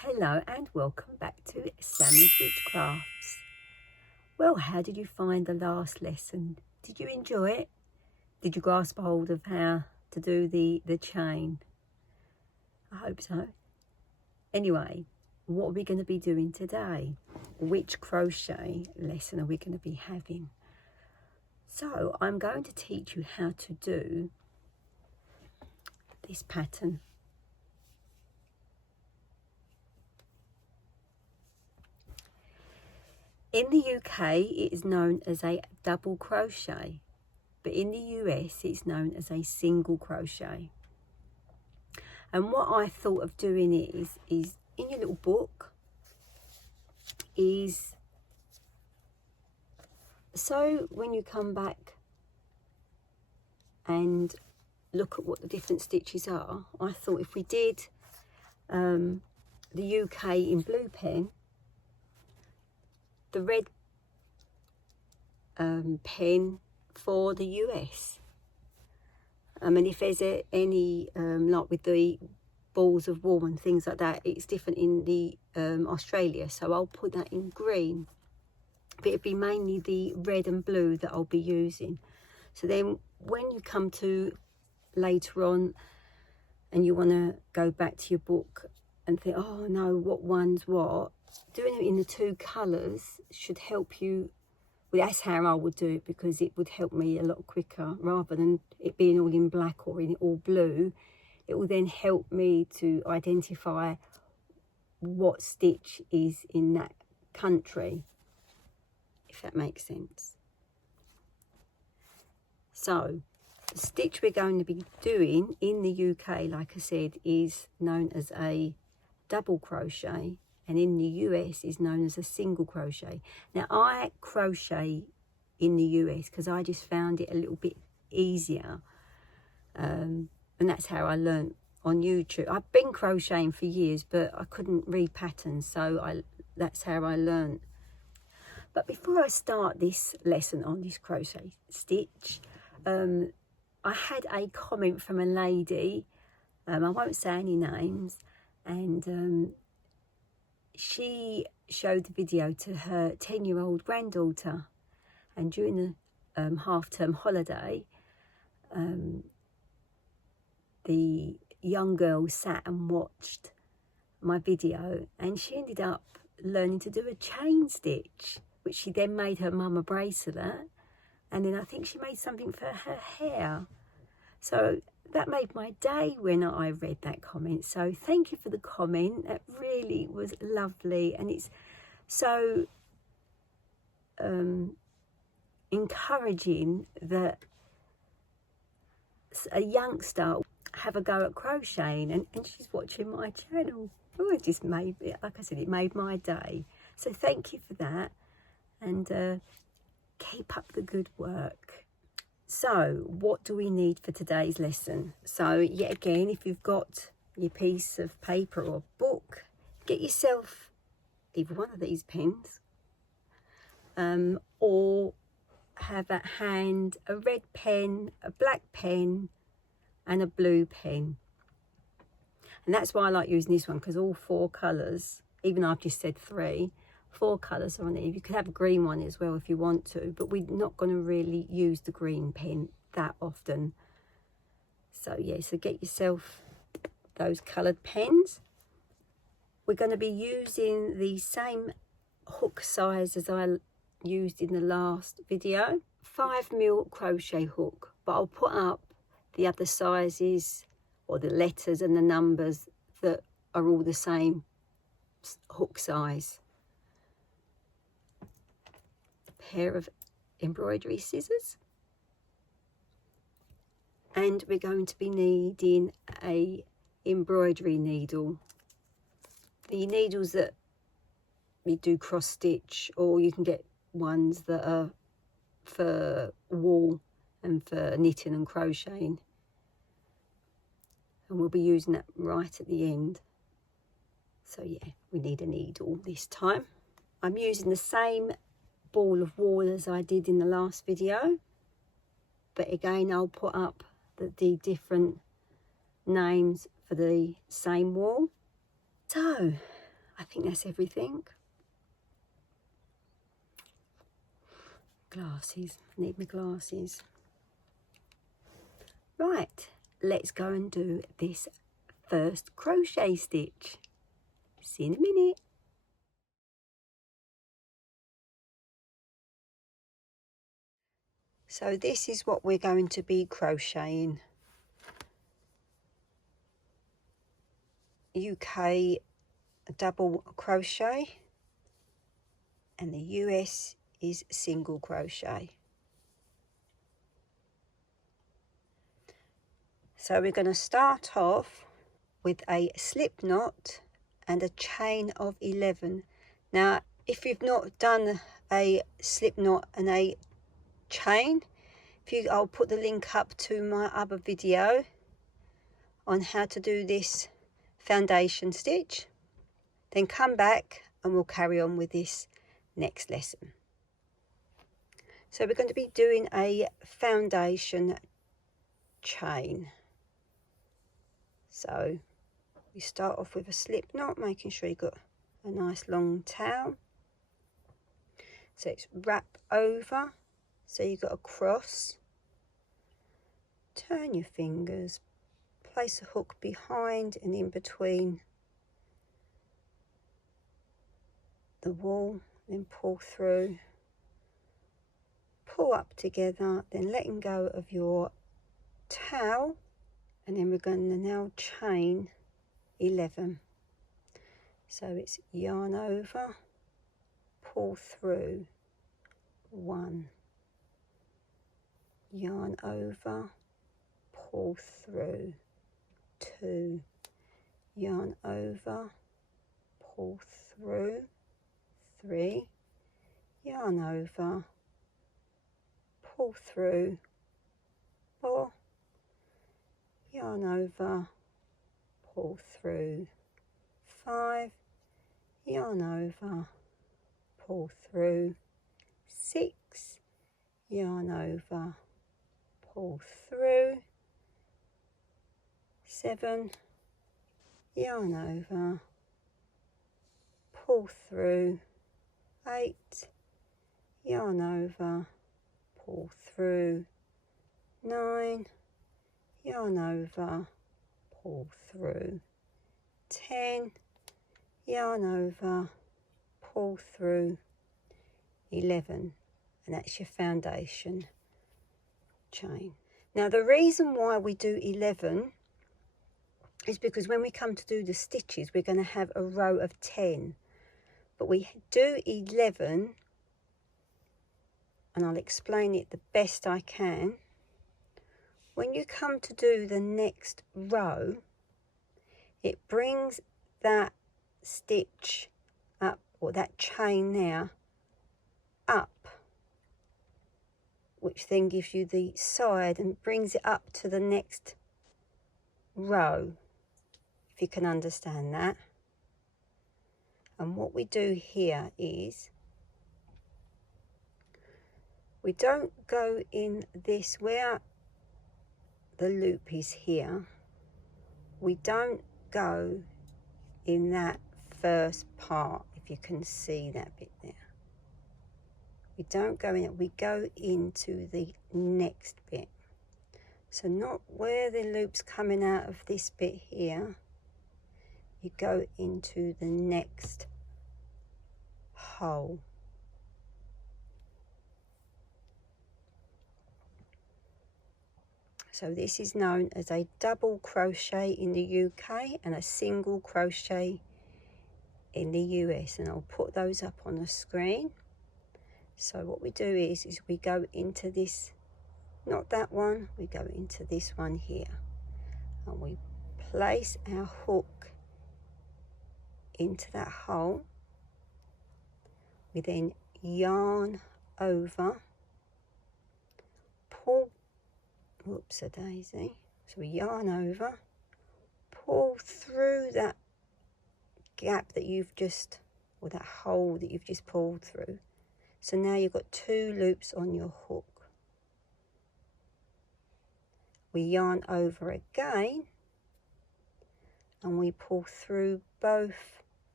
Hello and welcome back to Sammy's Witchcrafts. Well, how did you find the last lesson? Did you enjoy it? Did you grasp hold of how to do the chain? I hope so. Anyway, what are we going to be doing today? Which crochet lesson are we going to be having? So I'm going to teach you how to do this pattern. In the UK, it is known as a double crochet, but in the US, it's known as a single crochet. And what I thought of doing is in your little book, is so when you come back and look at what the different stitches are, I thought if we did the UK in blue pen, the red pen for the US. And if there's any like with the balls of wool and things like that, it's different in the Australia, so I'll put that in green, but it'd be mainly the red and blue that I'll be using. So then when you come to later on and you want to go back to your book and think, oh no, what one's what, doing it in the two colours should help you. Well, that's how I would do it, because it would help me a lot quicker rather than it being all in black or in all blue. It will then help me to identify what stitch is in that country, if that makes sense. So the stitch we're going to be doing in the UK, like I said, is known as a double crochet, and in the US is known as a single crochet. Now I crochet in the US because I just found it a little bit easier, and that's how I learned on YouTube. I've been crocheting for years, but I couldn't read patterns, so that's how I learned. But before I start this lesson on this crochet stitch, I had a comment from a lady, I won't say any names, and she showed the video to her 10-year-old granddaughter, and during the half-term holiday, the young girl sat and watched my video, and she ended up learning to do a chain stitch, which she then made her mum a bracelet, and then I think she made something for her hair. So that made my day when I read that comment. So thank you for the comment. That really was lovely, and it's so encouraging that a youngster have a go at crocheting, and she's watching my channel. Oh, it just made it, like I said, it made my day. So thank you for that, and keep up the good work. So what do we need for today's lesson? So yet again, if you've got your piece of paper or book, get yourself either one of these pens, or have at hand a red pen, a black pen and a blue pen. And that's why I like using this one, because all four colours, even though I've just said three, 4 colours on it. You could have a green one as well if you want to, but we're not going to really use the green pen that often. So yeah, so get yourself those coloured pens. We're going to be using the same hook size as I used in the last video, 5mm crochet hook, but I'll put up the other sizes or the letters and the numbers that are all the same hook size. Pair of embroidery scissors, and we're going to be needing a embroidery needle. The needles that we do cross stitch, or you can get ones that are for wool and for knitting and crocheting, and we'll be using that right at the end. So yeah, we need a needle this time. I'm using the same ball of wool as I did in the last video, but again I'll put up the different names for the same wool. So I think that's everything. Glasses, need my glasses. Right, let's go and do this first crochet stitch. See you in a minute. So this is what we're going to be crocheting. UK double crochet and the US is single crochet. So we're going to start off with a slip knot and a chain of 11. Now if you've not done a slip knot and a chain, I'll put the link up to my other video on how to do this foundation stitch. Then come back and we'll carry on with this next lesson. So we're going to be doing a foundation chain. So we start off with a slip knot, making sure you've got a nice long tail. So it's wrap over, so you've got a cross. Turn your fingers, place a hook behind and in between the wall, then pull through, pull up together, then letting go of your tail, and then we're going to now chain 11. So it's yarn over, pull through, 1, yarn over, pull through, 2, yarn over, pull through, 3, yarn over, pull through, 4, yarn over, pull through, 5, yarn over, pull through, 6, yarn over, pull through, 7, yarn over, pull through, 8, yarn over, pull through, 9, yarn over, pull through, 10, yarn over, pull through, 11, and that's your foundation chain. Now the reason why we do 11 is because when we come to do the stitches we're going to have a row of 10, but we do 11, and I'll explain it the best I can. When you come to do the next row, it brings that stitch up, or that chain there, up, which then gives you the side and brings it up to the next row, if you can understand that. And what we do here is we don't go in this where the loop is here, we don't go in that first part, if you can see that bit there. We don't go in it, we go into the next bit. So not where the loop's coming out of this bit here, you go into the next hole. So this is known as a double crochet in the UK and a single crochet in the US, and I'll put those up on the screen. So what we do is we go into this, not that one, we go into this one here, and we place our hook into that hole. We then yarn over, pull, whoops a daisy, so we yarn over, pull through that gap that you've just, or that hole that you've just pulled through. So now you've got 2 loops on your hook. We yarn over again and we pull through both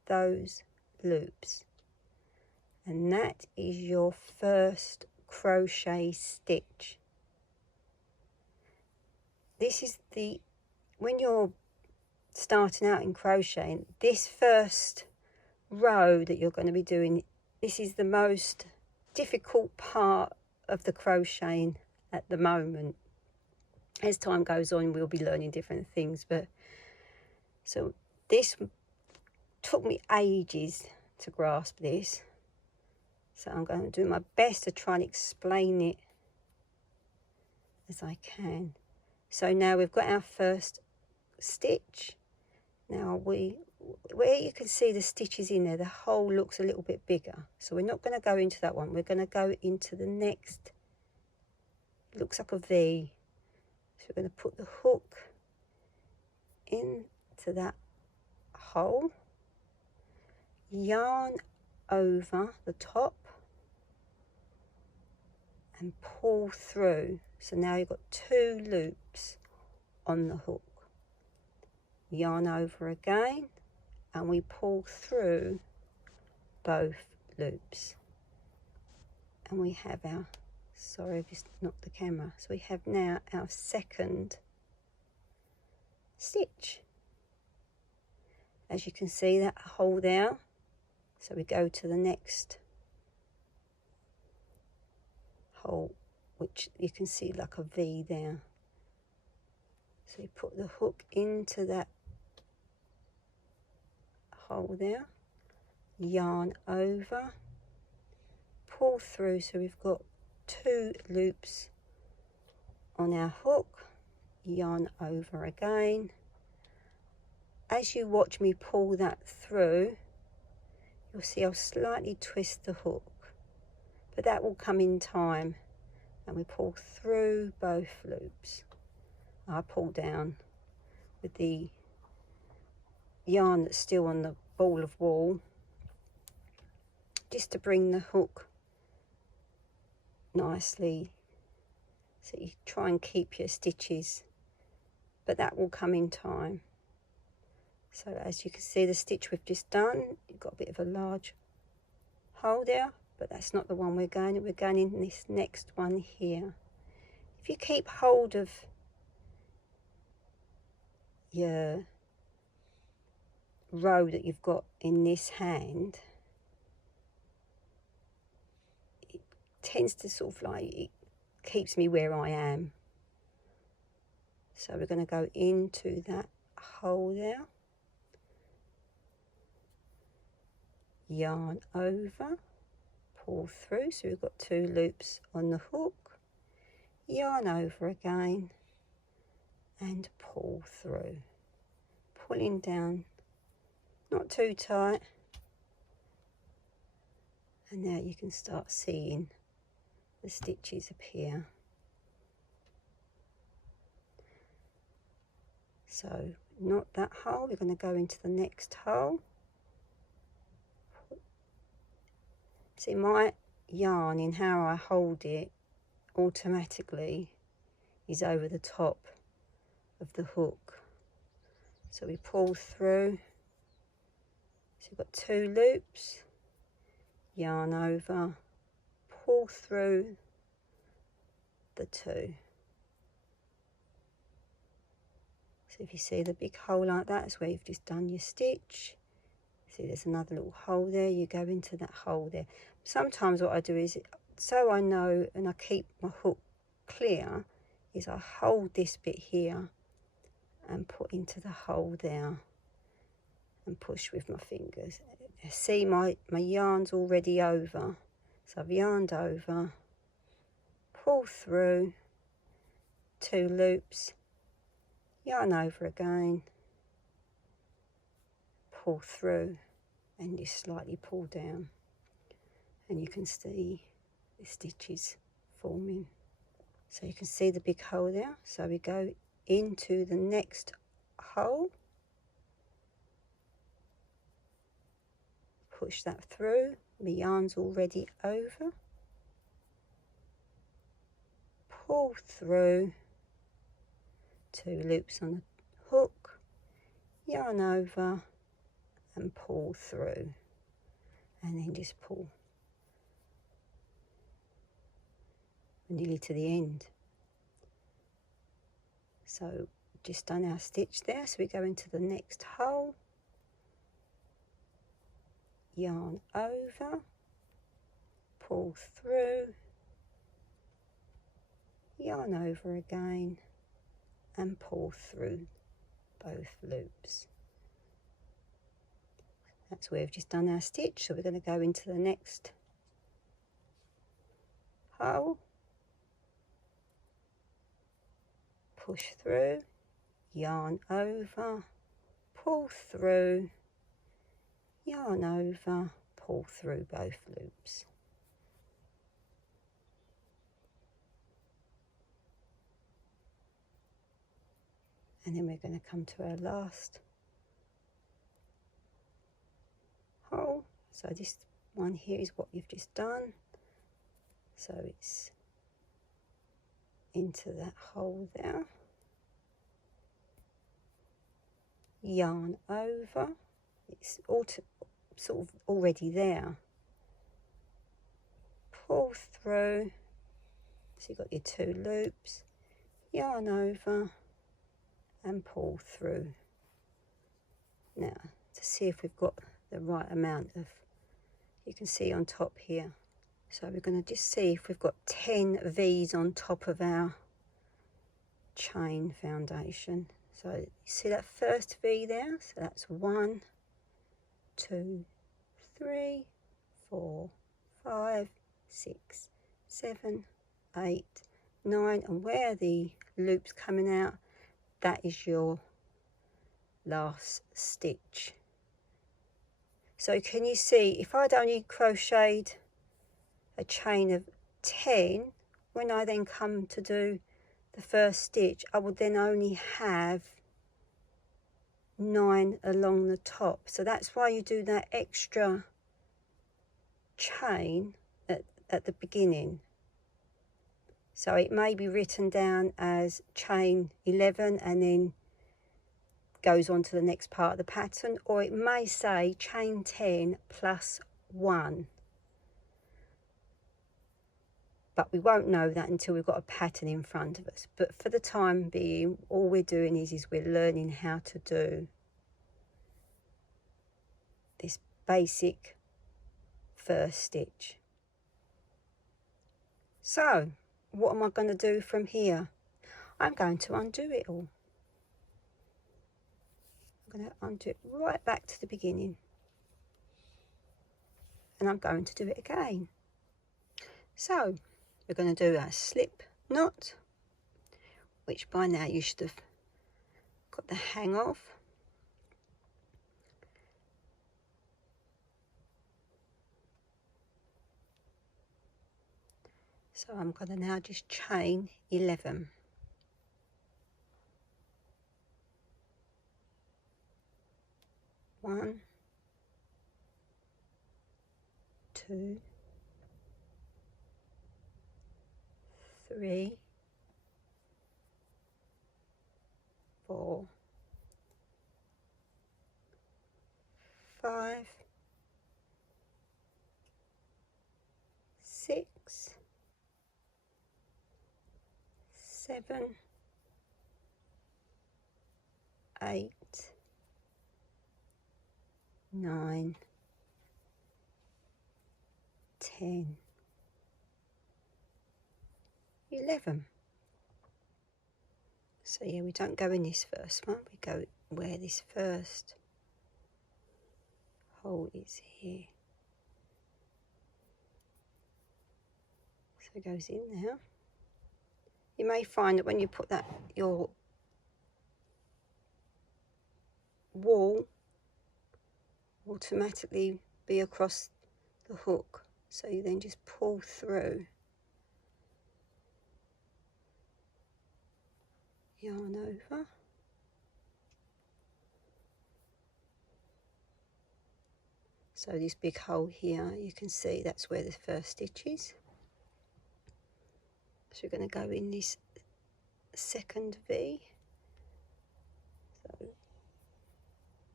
those loops, and that is your first crochet stitch. This is when you're starting out in crocheting, this first row that you're going to be doing, this is the most difficult part of the crocheting at the moment. As time goes on, we'll be learning different things, but so this took me ages to grasp this, so I'm going to do my best to try and explain it as I can. So now we've got our first stitch. Now where you can see the stitches in there, the hole looks a little bit bigger, so we're not going to go into that one. We're going to go into the next, it looks like a V, so we're going to put the hook into that hole, yarn over the top and pull through. So now you've got 2 loops on the hook. Yarn over again and we pull through both loops, and we have our, sorry I've just knocked the camera, so we have now our second stitch. As you can see, that hole there, so we go to the next hole, which you can see like a V there. So you put the hook into that hole there, yarn over, pull through, so we've got 2 loops on our hook, yarn over again. As you watch me pull that through, you'll see I'll slightly twist the hook, but that will come in time, and we pull through both loops. I pull down with the yarn that's still on the ball of wool, just to bring the hook nicely, so you try and keep your stitches, but that will come in time. So as you can see, the stitch we've just done, you've got a bit of a large hole there, but that's not the one we're going in. We're going in this next one here. If you keep hold of your row that you've got in this hand, it tends to sort of like, it keeps me where I am. So we're going to go into that hole there, yarn over, pull through, so we've got 2 loops on the hook, yarn over again and pull through, pulling down, not too tight, and now you can start seeing the stitches appear. So not that hole, we're going to go into the next hole. See, my yarn in how I hold it automatically is over the top of the hook. So we pull through, so we've got 2 loops, yarn over, pull through the 2. So if you see the big hole like that, it's where you've just done your stitch. See, there's another little hole there, you go into that hole there. Sometimes what I do is, so I know and I keep my hook clear, is I hold this bit here and put into the hole there and push with my fingers. See, my yarn's already over, so I've yarned over, pull through, 2 loops, yarn over again, pull through, and you slightly pull down, and you can see the stitches forming. So you can see the big hole there, so we go into the next hole, push that through, my yarn's already over, pull through, 2 loops on the hook, yarn over and pull through, and then just pull nearly to the end. So just done our stitch there, so we go into the next hole, yarn over, pull through, yarn over again and pull through both loops. That's where we've just done our stitch, so we're going to go into the next hole, push through, yarn over, pull through, yarn over, pull through both loops. And then we're going to come to our last hole. So this one here is what you've just done. So it's into that hole there. Yarn over. It's sort of already there. Pull through. So you've got your 2 loops. Yarn over and pull through. Now, to see if we've got the right amount of, you can see on top here. So we're going to just see if we've got 10 V's on top of our chain foundation. So you see that first V there? So that's 1, 2, 3, 4, 5, 6, 7, 8, 9. And where the loop's coming out, that is your last stitch. So can you see, if I'd only crocheted a chain of 10, when I then come to do the first stitch, I would then only have 9 along the top. So that's why you do that extra chain at the beginning. So it may be written down as chain 11 and then goes on to the next part of the pattern, or it may say chain 10 plus 1. But we won't know that until we've got a pattern in front of us. But for the time being, all we're doing is we're learning how to do this basic first stitch. So what am I going to do from here? I'm going to undo it all. I'm going to undo it right back to the beginning. And I'm going to do it again. So we're going to do our slip knot, which by now you should have got the hang of. So I'm going to now just chain 11. 1, 2, 3, 4, 5, 6, 7, 8, 9, 10, 11. So yeah, we don't go in this first one, we go where this first hole is here. So it goes in there. You may find that when you put that, your wall automatically be across the hook, so you then just pull through, yarn over, so this big hole here, you can see that's where the first stitch is. So we're going to go in this second V, so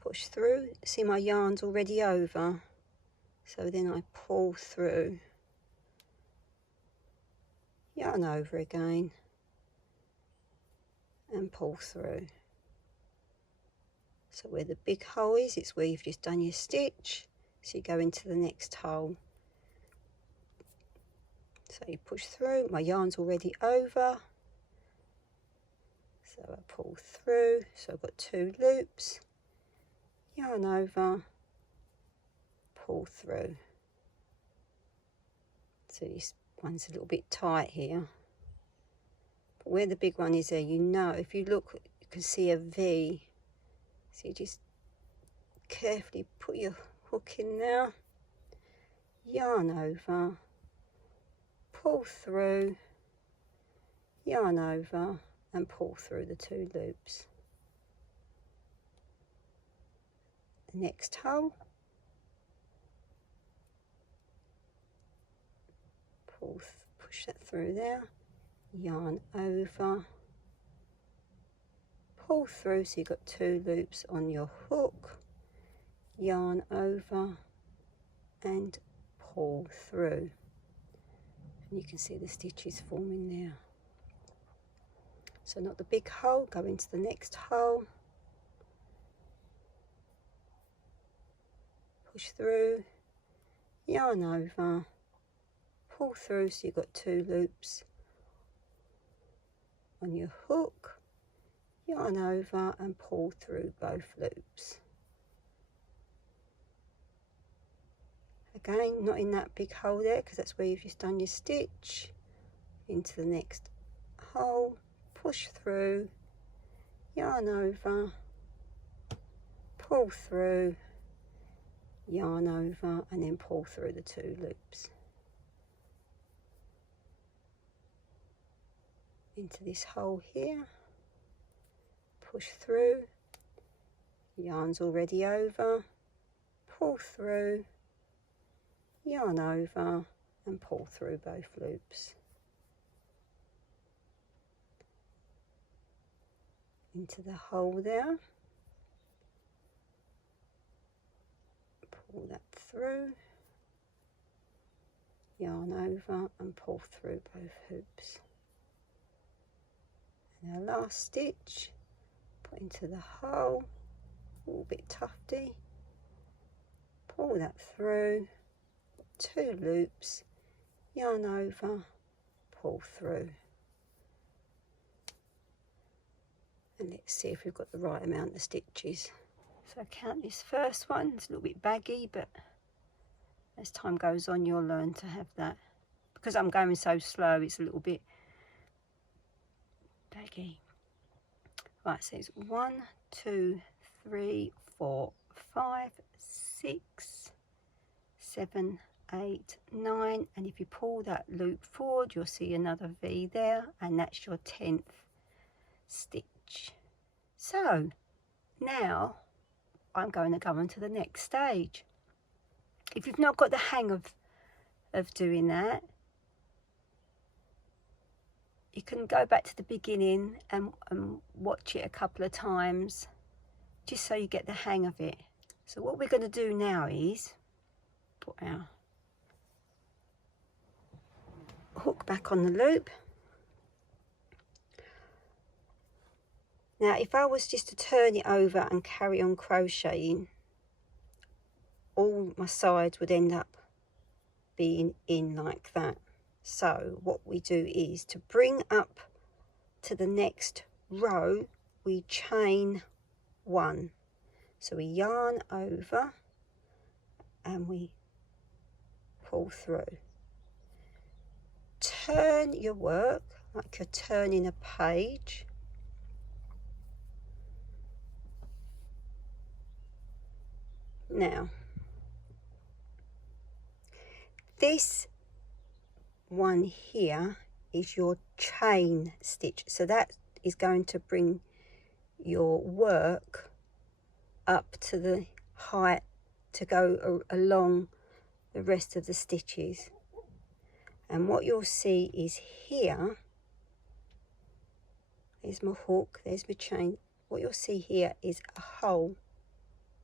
push through. See, my yarn's already over, so then I pull through, yarn over again and pull through. So where the big hole is, it's where you've just done your stitch, so you go into the next hole. So you push through, my yarn's already over, so I pull through, so I've got 2 loops, yarn over, pull through. So this one's a little bit tight here, but where the big one is there, you know, if you look, you can see a V. So you just carefully put your hook in there, yarn over, pull through, yarn over and pull through the 2 loops. The next hole, push that through there, yarn over, pull through, so you've got 2 loops on your hook, yarn over and pull through. And you can see the stitches forming there. So not the big hole, go into the next hole, push through, yarn over, pull through, so you've got 2 loops on your hook, yarn over and pull through both loops. Again, not in that big hole there, because that's where you've just done your stitch. Into the next hole, push through, yarn over, pull through, yarn over and then pull through the 2 loops. Into this hole here, push through, yarn's already over, pull through, yarn over and pull through both loops. Into the hole there, pull that through, yarn over and pull through both hoops. And our last stitch, put into the hole, a little bit tufty, pull that through, 2 loops, yarn over, pull through. And let's see if we've got the right amount of stitches. So count this first one, it's a little bit baggy, but as time goes on you'll learn to have that. Because I'm going so slow, it's a little bit baggy. Right, so it's 1, 2, 3, 4, 5, 6, 7, 8, 9, and if you pull that loop forward you'll see another V there, and that's your 10th stitch. So now I'm going to go on to the next stage. If you've not got the hang of doing that, you can go back to the beginning and watch it a couple of times just so you get the hang of it. So what we're going to do now is put our hook back on the loop. Now if I was just to turn it over and carry on crocheting, all my sides would end up being in like that. So what we do is to bring up to the next row, we chain 1. So we yarn over and we pull through. Turn your work like you're turning a page. Now, this one here is your chain stitch, so that is going to bring your work up to the height to go along the rest of the stitches. And what you'll see is here, there's my hook, there's my chain, what you'll see here is a hole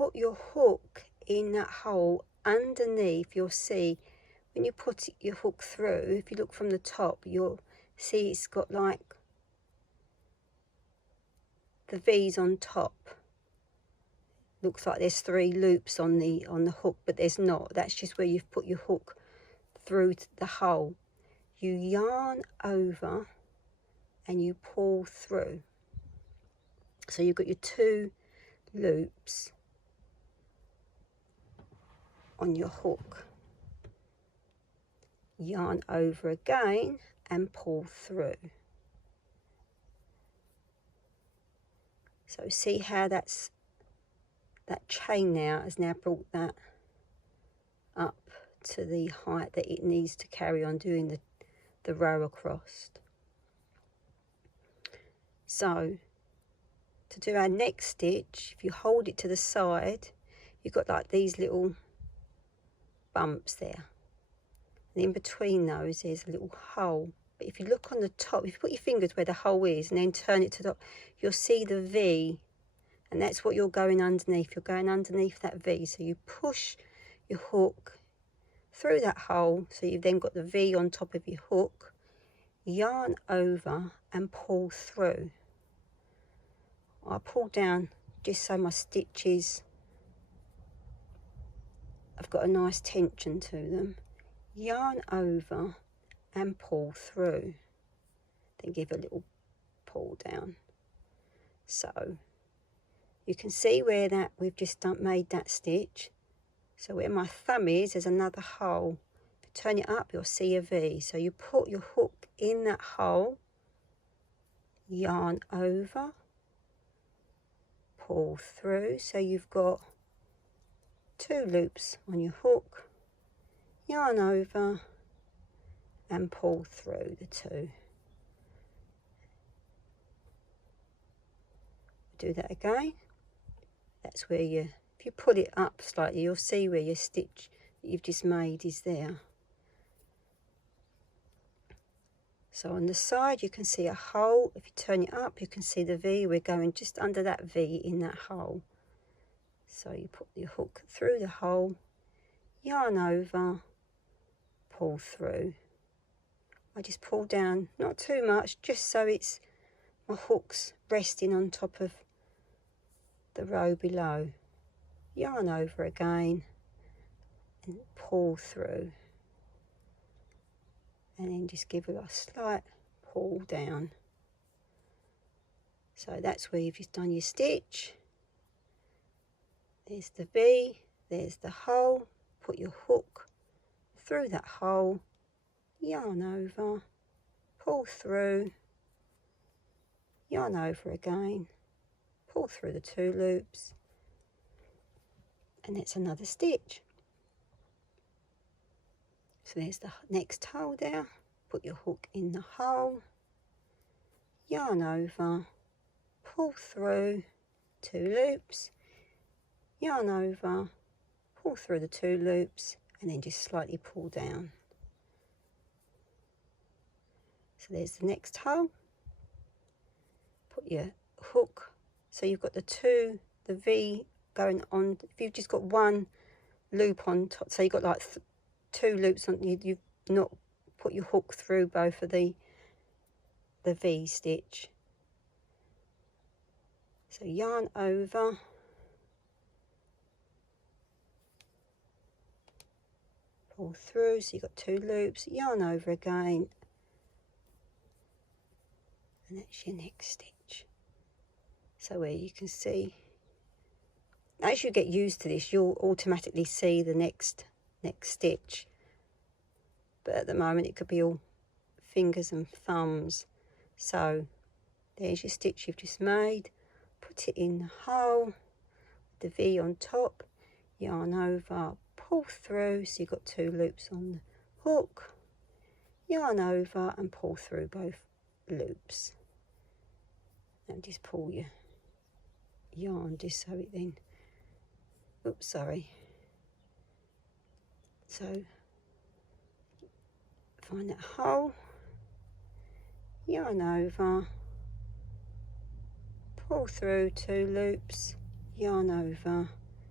put your hook in that hole underneath, you'll see when you put your hook through, if you look from the top, you'll see it's got like the V's on top. Looks like there's 3 loops on the hook, but there's not. That's just where you've put your hook through the hole. You yarn over and you pull through. So you've got your 2 loops on your hook. Yarn over again and pull through. So see how that chain now has now brought that up to the height that it needs to carry on doing the row across. So to do our next stitch, if you hold it to the side, you've got like these little bumps there. And in between those there's a little hole. But if you look on the top, if you put your fingers where the hole is and then turn it to the top, you'll see the V. And that's what you're going underneath. You're going underneath that V. So you push your hook through that hole. So you've then got the V on top of your hook. Yarn over and pull through. I pull down just so my stitches, I've got a nice tension to them. Yarn over and pull through. Then give a little pull down. So you can see where that we've just made that stitch. So where my thumb is, there's another hole. If you turn it up, you'll see a V. So you put your hook in that hole, yarn over, pull through. So you've got 2 loops on your hook, yarn over and pull through the 2. Do that again. That's where if you pull it up slightly, you'll see where your stitch that you've just made is there. So on the side you can see a hole. If you turn it up, you can see the V. We're going just under that V in that hole. So you put your hook through the hole, yarn over, pull through. I just pull down, not too much, just so it's my hook's resting on top of the row below. Yarn over again and pull through. And then just give it a slight pull down. So that's where you've just done your stitch. There's the V, there's the hole. Put your hook through that hole, yarn over, pull through, yarn over again, pull through the 2 loops, and it's another stitch. So there's the next hole there. Put your hook in the hole, yarn over, pull through, 2 loops, yarn over, pull through the 2 loops, and then just slightly pull down. So there's the next hole. Put your hook, so you've got the V going on. If you've just got 1 loop on top, so you've got like 2 loops on, you've not put your hook through both of the V stitch. So yarn over, pull through, so you've got 2 loops, yarn over again, and that's your next stitch. So where you can see, as you get used to this, you'll automatically see the next stitch, but at the moment it could be all fingers and thumbs. So there's your stitch you've just made. Put it in the hole, the V on top, yarn over, pull through, so you've got 2 loops on the hook, yarn over and pull through both loops, and just pull your yarn just so it then, oops, sorry. So find that hole, yarn over, pull through 2 loops, yarn over,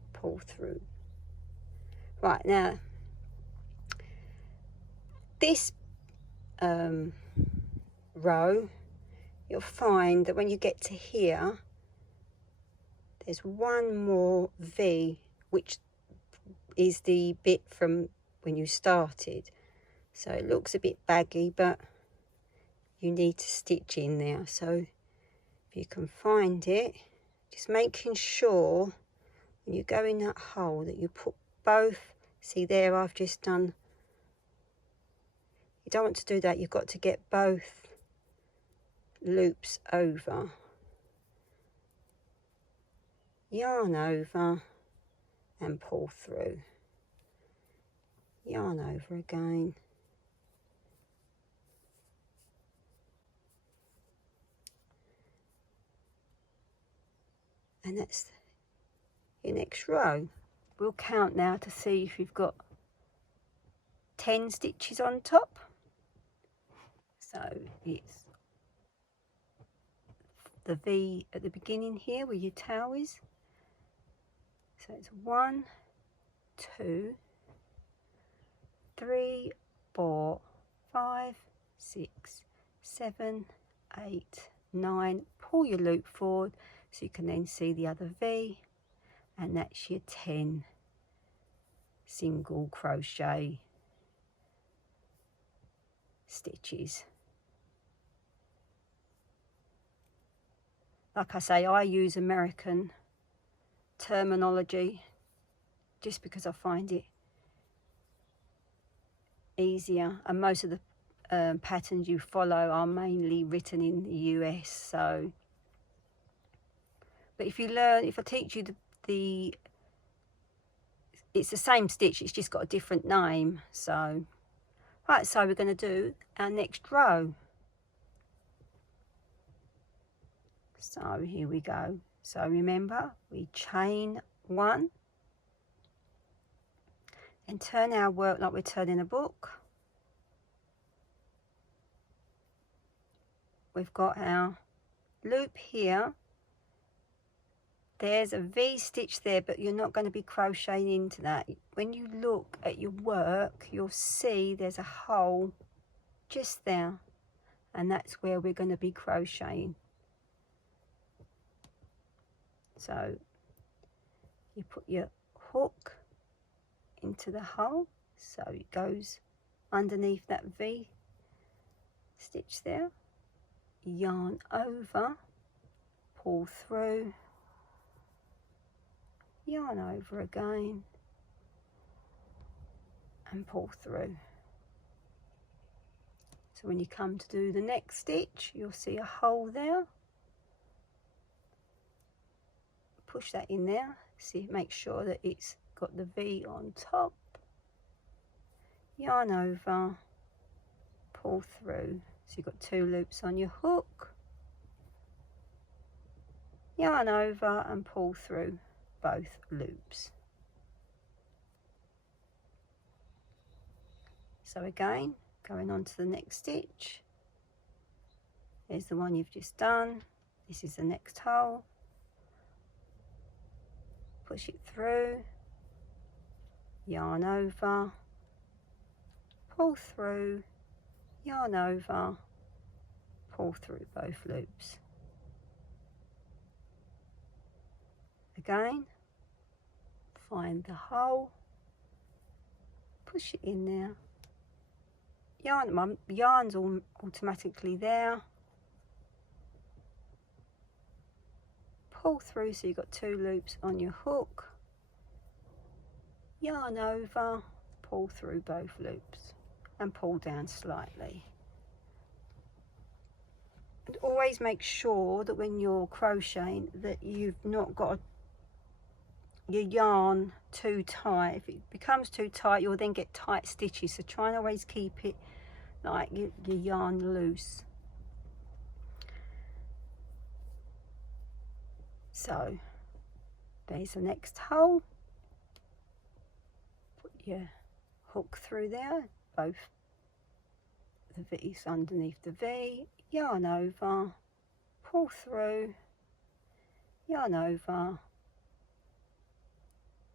pull through. Right, now this row, you'll find that when you get to here, there's one more V, which is the bit from when you started. So it looks a bit baggy, but you need to stitch in there. So if you can find it, just making sure when you go in that hole that you put both, see there I've just done, you don't want to do that, you've got to get both loops over, yarn over and pull through, yarn over again, and that's your next row. We'll count now to see if you've got 10 stitches on top. So it's the V at the beginning here where your tail is. So it's 1, 2, 3, 4, 5, 6, 7, 8, 9. Pull your loop forward so you can then see the other V, and that's your 10 single crochet stitches. Like I say, I use American terminology just because I find it easier, and most of the patterns you follow are mainly written in the US. So, but if I teach you it's the same stitch, it's just got a different name. So right, so we're going to do our next row. So here we go. So remember, we chain 1 and turn our work like we're turning a book. We've got our loop here. There's a V stitch there, but you're not going to be crocheting into that. When you look at your work, you'll see there's a hole just there, and that's where we're going to be crocheting. So you put your hook into the hole, so it goes underneath that V stitch there, yarn over, pull through, yarn over again and pull through. So when you come to do the next stitch, you'll see a hole there. Push that in there, see, make sure that it's got the V on top, yarn over, pull through. So you've got 2 loops on your hook, yarn over and pull through both loops. So again, going on to the next stitch, there's the one you've just done, this is the next hole, push it through, yarn over, pull through, yarn over, pull through both loops. Again, find the hole, push it in there, my yarn's all automatically there, pull through so you've got 2 loops on your hook, yarn over, pull through both loops and pull down slightly. And always make sure that when you're crocheting that you've not got your yarn too tight. If it becomes too tight, you'll then get tight stitches, so try and always keep it like your yarn loose. So there's the next hole, put your hook through there, both the V's underneath the V, yarn over, pull through, yarn over,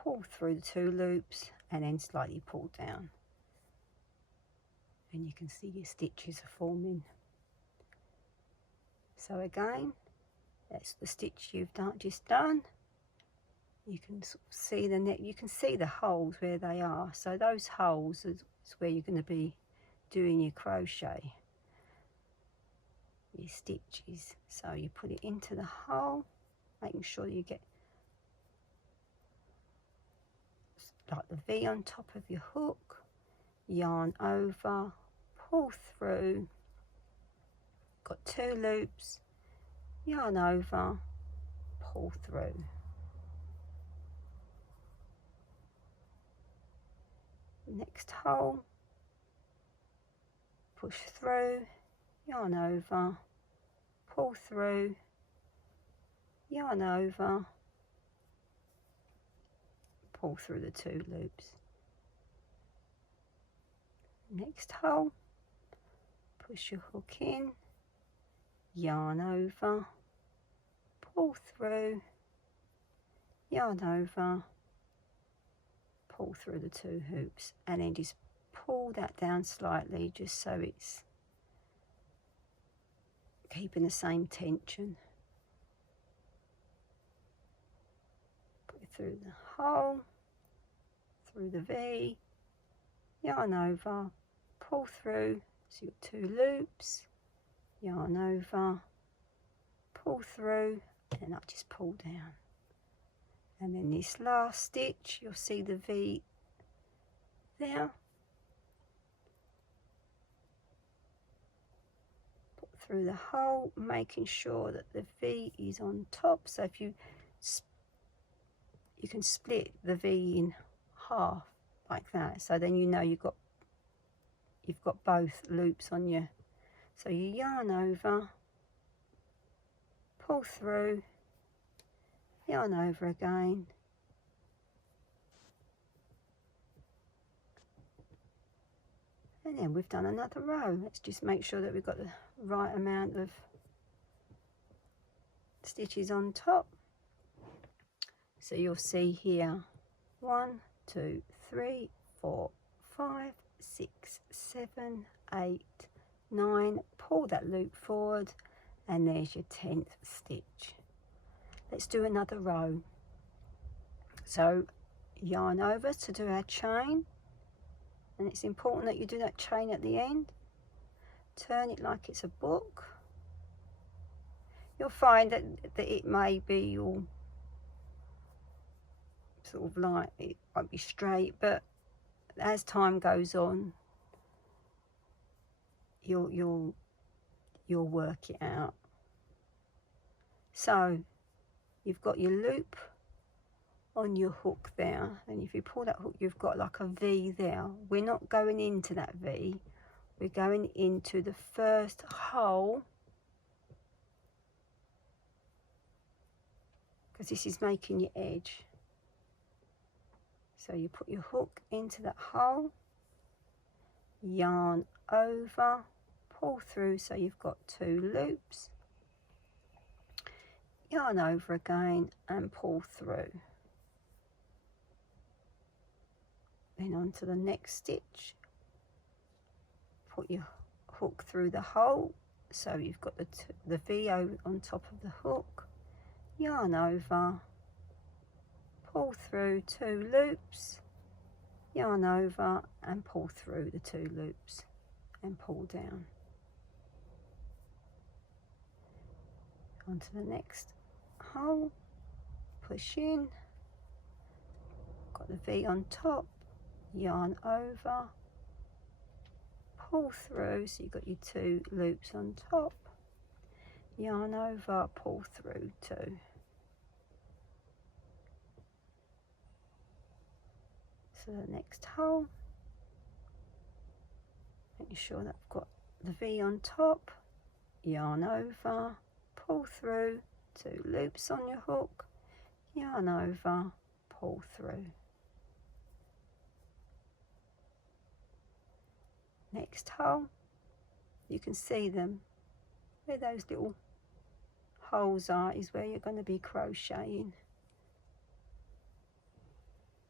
pull through the 2 loops and then slightly pull down, and you can see your stitches are forming. So again, that's the stitch you've just done. You can sort of see the net, you can see the holes where they are, so those holes is where you're going to be doing your crochet, your stitches. So you put it into the hole, making sure you get like the V on top of your hook, yarn over, pull through, got 2 loops, yarn over, pull through. Next hole, push through, yarn over, pull through, yarn over, pull through the 2 loops. Next hole, push your hook in, yarn over, pull through, yarn over, pull through the 2 hoops, and then just pull that down slightly just so it's keeping the same tension. Put it through the hole, through the V, yarn over, pull through, so you've got 2 loops, yarn over, pull through, and I'll just pull down. And then this last stitch, you'll see the V there. Put through the hole, making sure that the V is on top. So if you can split the V in half like that. So then you know you've got both loops on you. So you yarn over, pull through, yarn over again, and then we've done another row. Let's just make sure that we've got the right amount of stitches on top. So you'll see here 1, 2, 3, 4, 5, 6, 7, 8, 9. Pull that loop forward, and there's your 10th stitch. Let's do another row. So yarn over to do our chain, and it's important that you do that chain at the end. Turn it like it's a book. You'll find that it may be all sort of like, it won't be straight, but as time goes on, you'll work it out. So you've got your loop on your hook there, and if you pull that hook, you've got like a V there. We're not going into that V, we're going into the first hole, because this is making your edge. So you put your hook into that hole, yarn over, pull through, so you've got 2 loops, yarn over again and pull through. Then on to the next stitch, put your hook through the hole, so you've got the V on top of the hook, yarn over, pull through 2 loops, yarn over and pull through the 2 loops and pull down. Onto the next hole, push in, got the V on top, yarn over, pull through, so you've got your 2 loops on top, yarn over, pull through 2. So the next hole, making sure that I've got the V on top, yarn over, pull through, 2 loops on your hook, yarn over, pull through. Next hole, you can see them, where those little holes are is where you're going to be crocheting.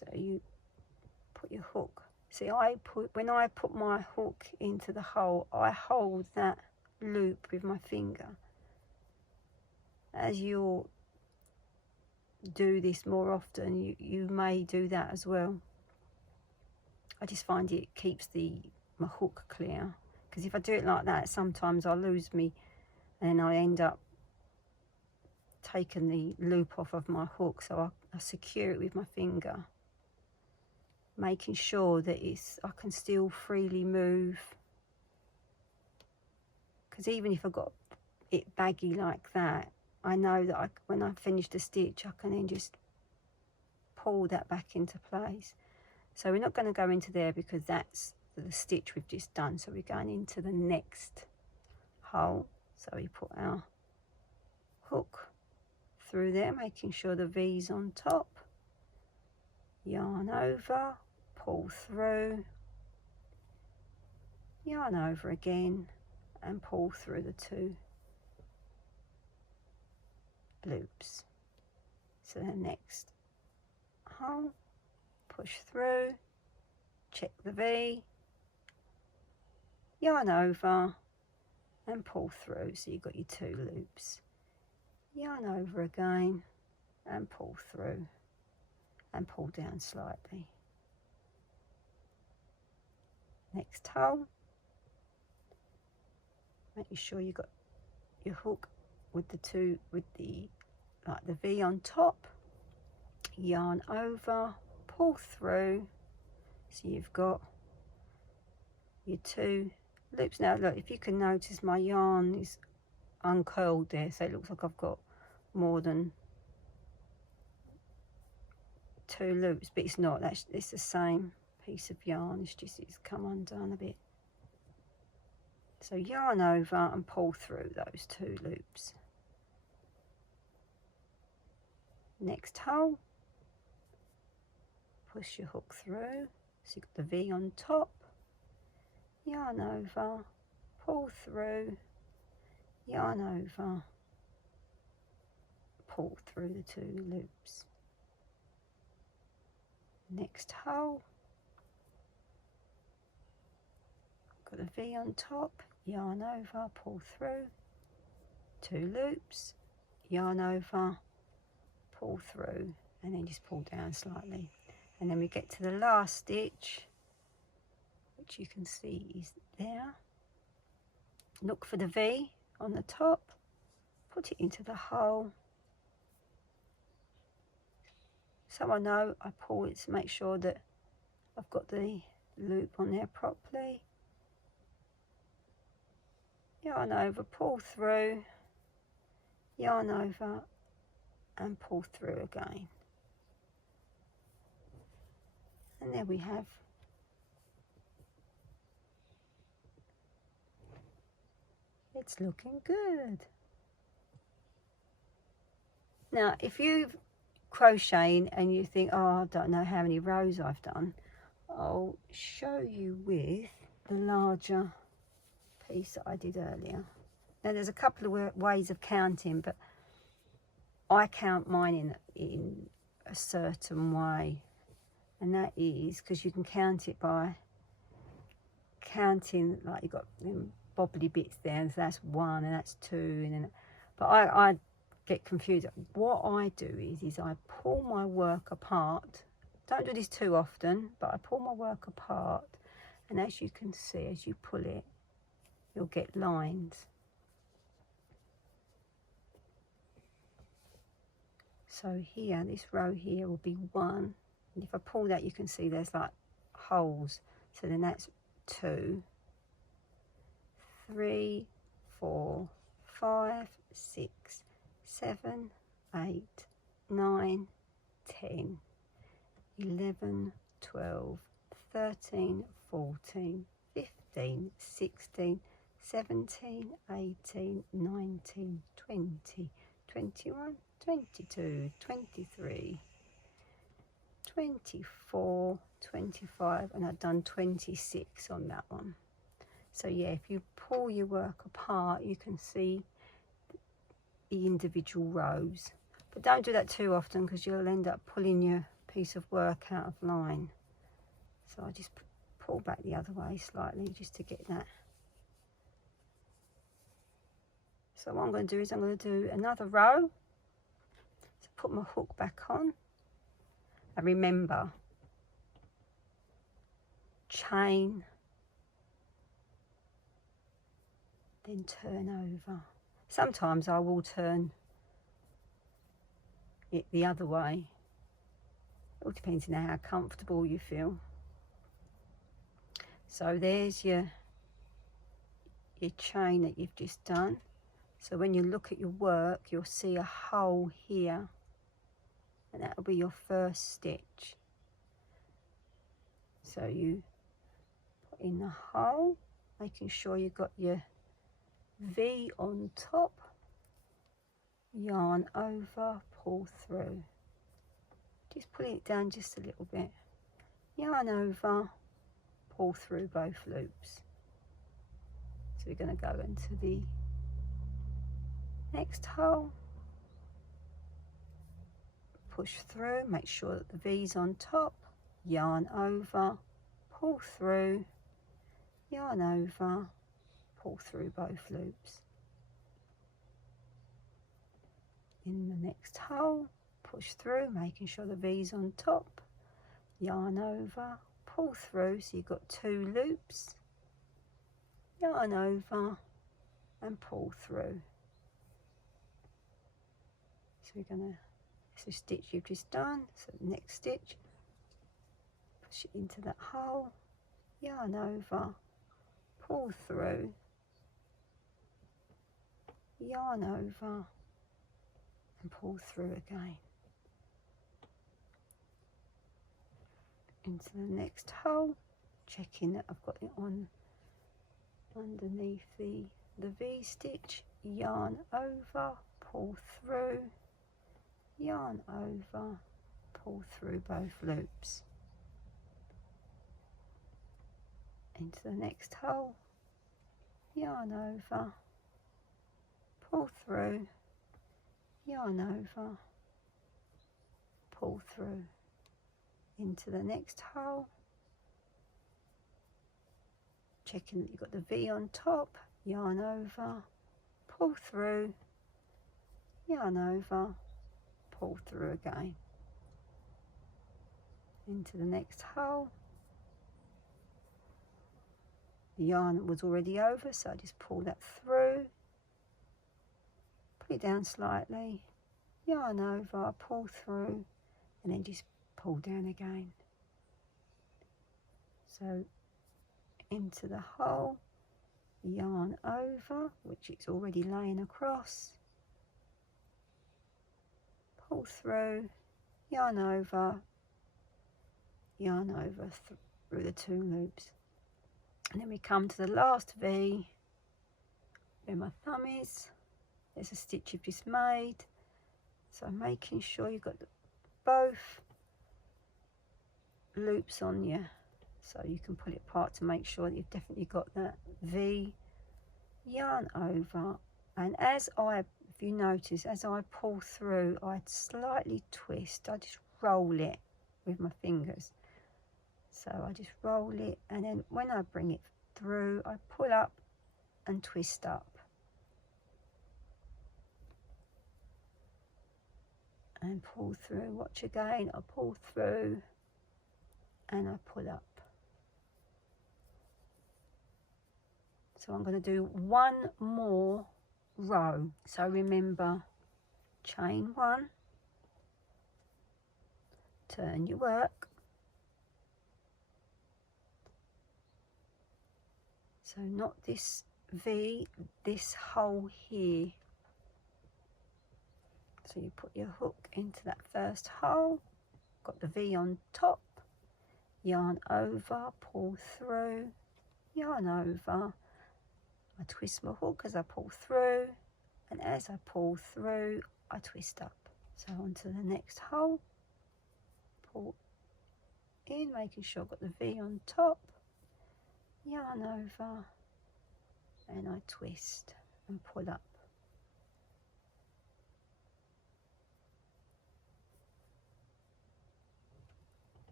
So you put your hook. See, when I put my hook into the hole, I hold that loop with my finger. As you'll do this more often, you may do that as well. I just find it keeps my hook clear, because if I do it like that, sometimes I lose me and I end up taking the loop off of my hook. So I secure it with my finger, making sure that I can still freely move, because even if I got it baggy like that, I know that when I finish the stitch, I can then just pull that back into place. So we're not going to go into there because that's the stitch we've just done. So we're going into the next hole. So we put our hook through there, making sure the V's on top. Yarn over, pull through, yarn over again, and pull through the 2 loops. So the next hole, push through, check the V, yarn over and pull through. So you've got your 2 loops. Yarn over again and pull through and pull down slightly. Next hole, making sure you've got your hook with like the V on top, yarn over, pull through, so you've got your 2 loops. Now look, if you can notice, my yarn is uncurled there, so it looks like I've got more than 2 loops, but it's not. It's the same piece of yarn, it's come undone a bit. So yarn over and pull through those 2 loops. Next hole, push your hook through, so you've got the V on top, yarn over, pull through, yarn over, pull through the 2 loops. Next hole, got the V on top, yarn over, pull through, 2 loops, yarn over, pull through, and then just pull down slightly. And then we get to the last stitch, which you can see is there. Look for the V on the top, put it into the hole. So I know I pull it to make sure that I've got the loop on there properly. Yarn over, pull through, yarn over and pull through again. And there we have it's looking good. Now if you've crocheting and you think, oh, I don't know how many rows I've done, I'll show you with the larger piece that I did earlier. Now there's a couple of ways of counting, but I count mine in a certain way, and that is because you can count it by counting, like you've got them bobbly bits there, so that's 1 and that's 2, and then, but I get confused. What I do is I pull my work apart. Don't do this too often, but I pull my work apart, and as you can see, as you pull it, you'll get lines. So here, this row here will be 1, and if I pull that, you can see there's like holes. So then that's 2, 3, 4, 5, 6, 7, 8, 9, 10, 11, 12, 13, 14, 15, 16, 17, 18, 19, 20, 21, 22, 23, 24, 25, and I've done 26 on that one. So yeah, if you pull your work apart, you can see the individual rows, but don't do that too often because you'll end up pulling your piece of work out of line. So I just pull back the other way slightly just to get that. So what I'm going to do is I'm going to do another row. So put my hook back on. And remember, chain, then turn over. Sometimes I will turn it the other way. It all depends on how comfortable you feel. So there's your chain that you've just done. So when you look at your work, you'll see a hole here, and that will be your first stitch. So you put in the hole, making sure you've got your V on top, yarn over, pull through. Just pull it down just a little bit, yarn over, pull through both loops. So we're going to go into the next hole, push through, make sure that the V's on top, yarn over, pull through, yarn over, pull through both loops. In the next hole, push through, making sure the V's on top, yarn over, pull through, so you've got 2 loops, yarn over and pull through. So we're going to, it's a stitch you've just done, so the next stitch, push it into that hole, yarn over, pull through, yarn over and pull through again. Into the next hole, checking that I've got it on underneath the V stitch, yarn over, pull through, yarn over, pull through both loops. Into the next hole, yarn over, pull through, yarn over, pull through. Into the next hole, checking that you've got the V on top, yarn over, pull through, yarn over, pull through again. Into the next hole, the yarn was already over, so I just pull that through, put it down slightly, yarn over, pull through, and then just pull down again. So into the hole, yarn over, which it's already laying across, pull through, yarn over through the 2 loops, and then we come to the last V where my thumb is. There's a stitch you've just made, so making sure you've got both loops on you, so you can pull it apart to make sure that you've definitely got that V, yarn over, and as I, if you notice, as I pull through, I slightly twist, I just roll it with my fingers. So I just roll it, and then when I bring it through, I pull up and twist up. And pull through, watch again, I pull through and I pull up. So I'm going to do 1 more row. So remember, chain 1, turn your work, so not this V, this hole here. So you put your hook into that first hole, got the V on top, yarn over, pull through, yarn over, I twist my hook as I pull through, and as I pull through I twist up. So onto the next hole, pull in, making sure I've got the V on top, yarn over, and I twist and pull up.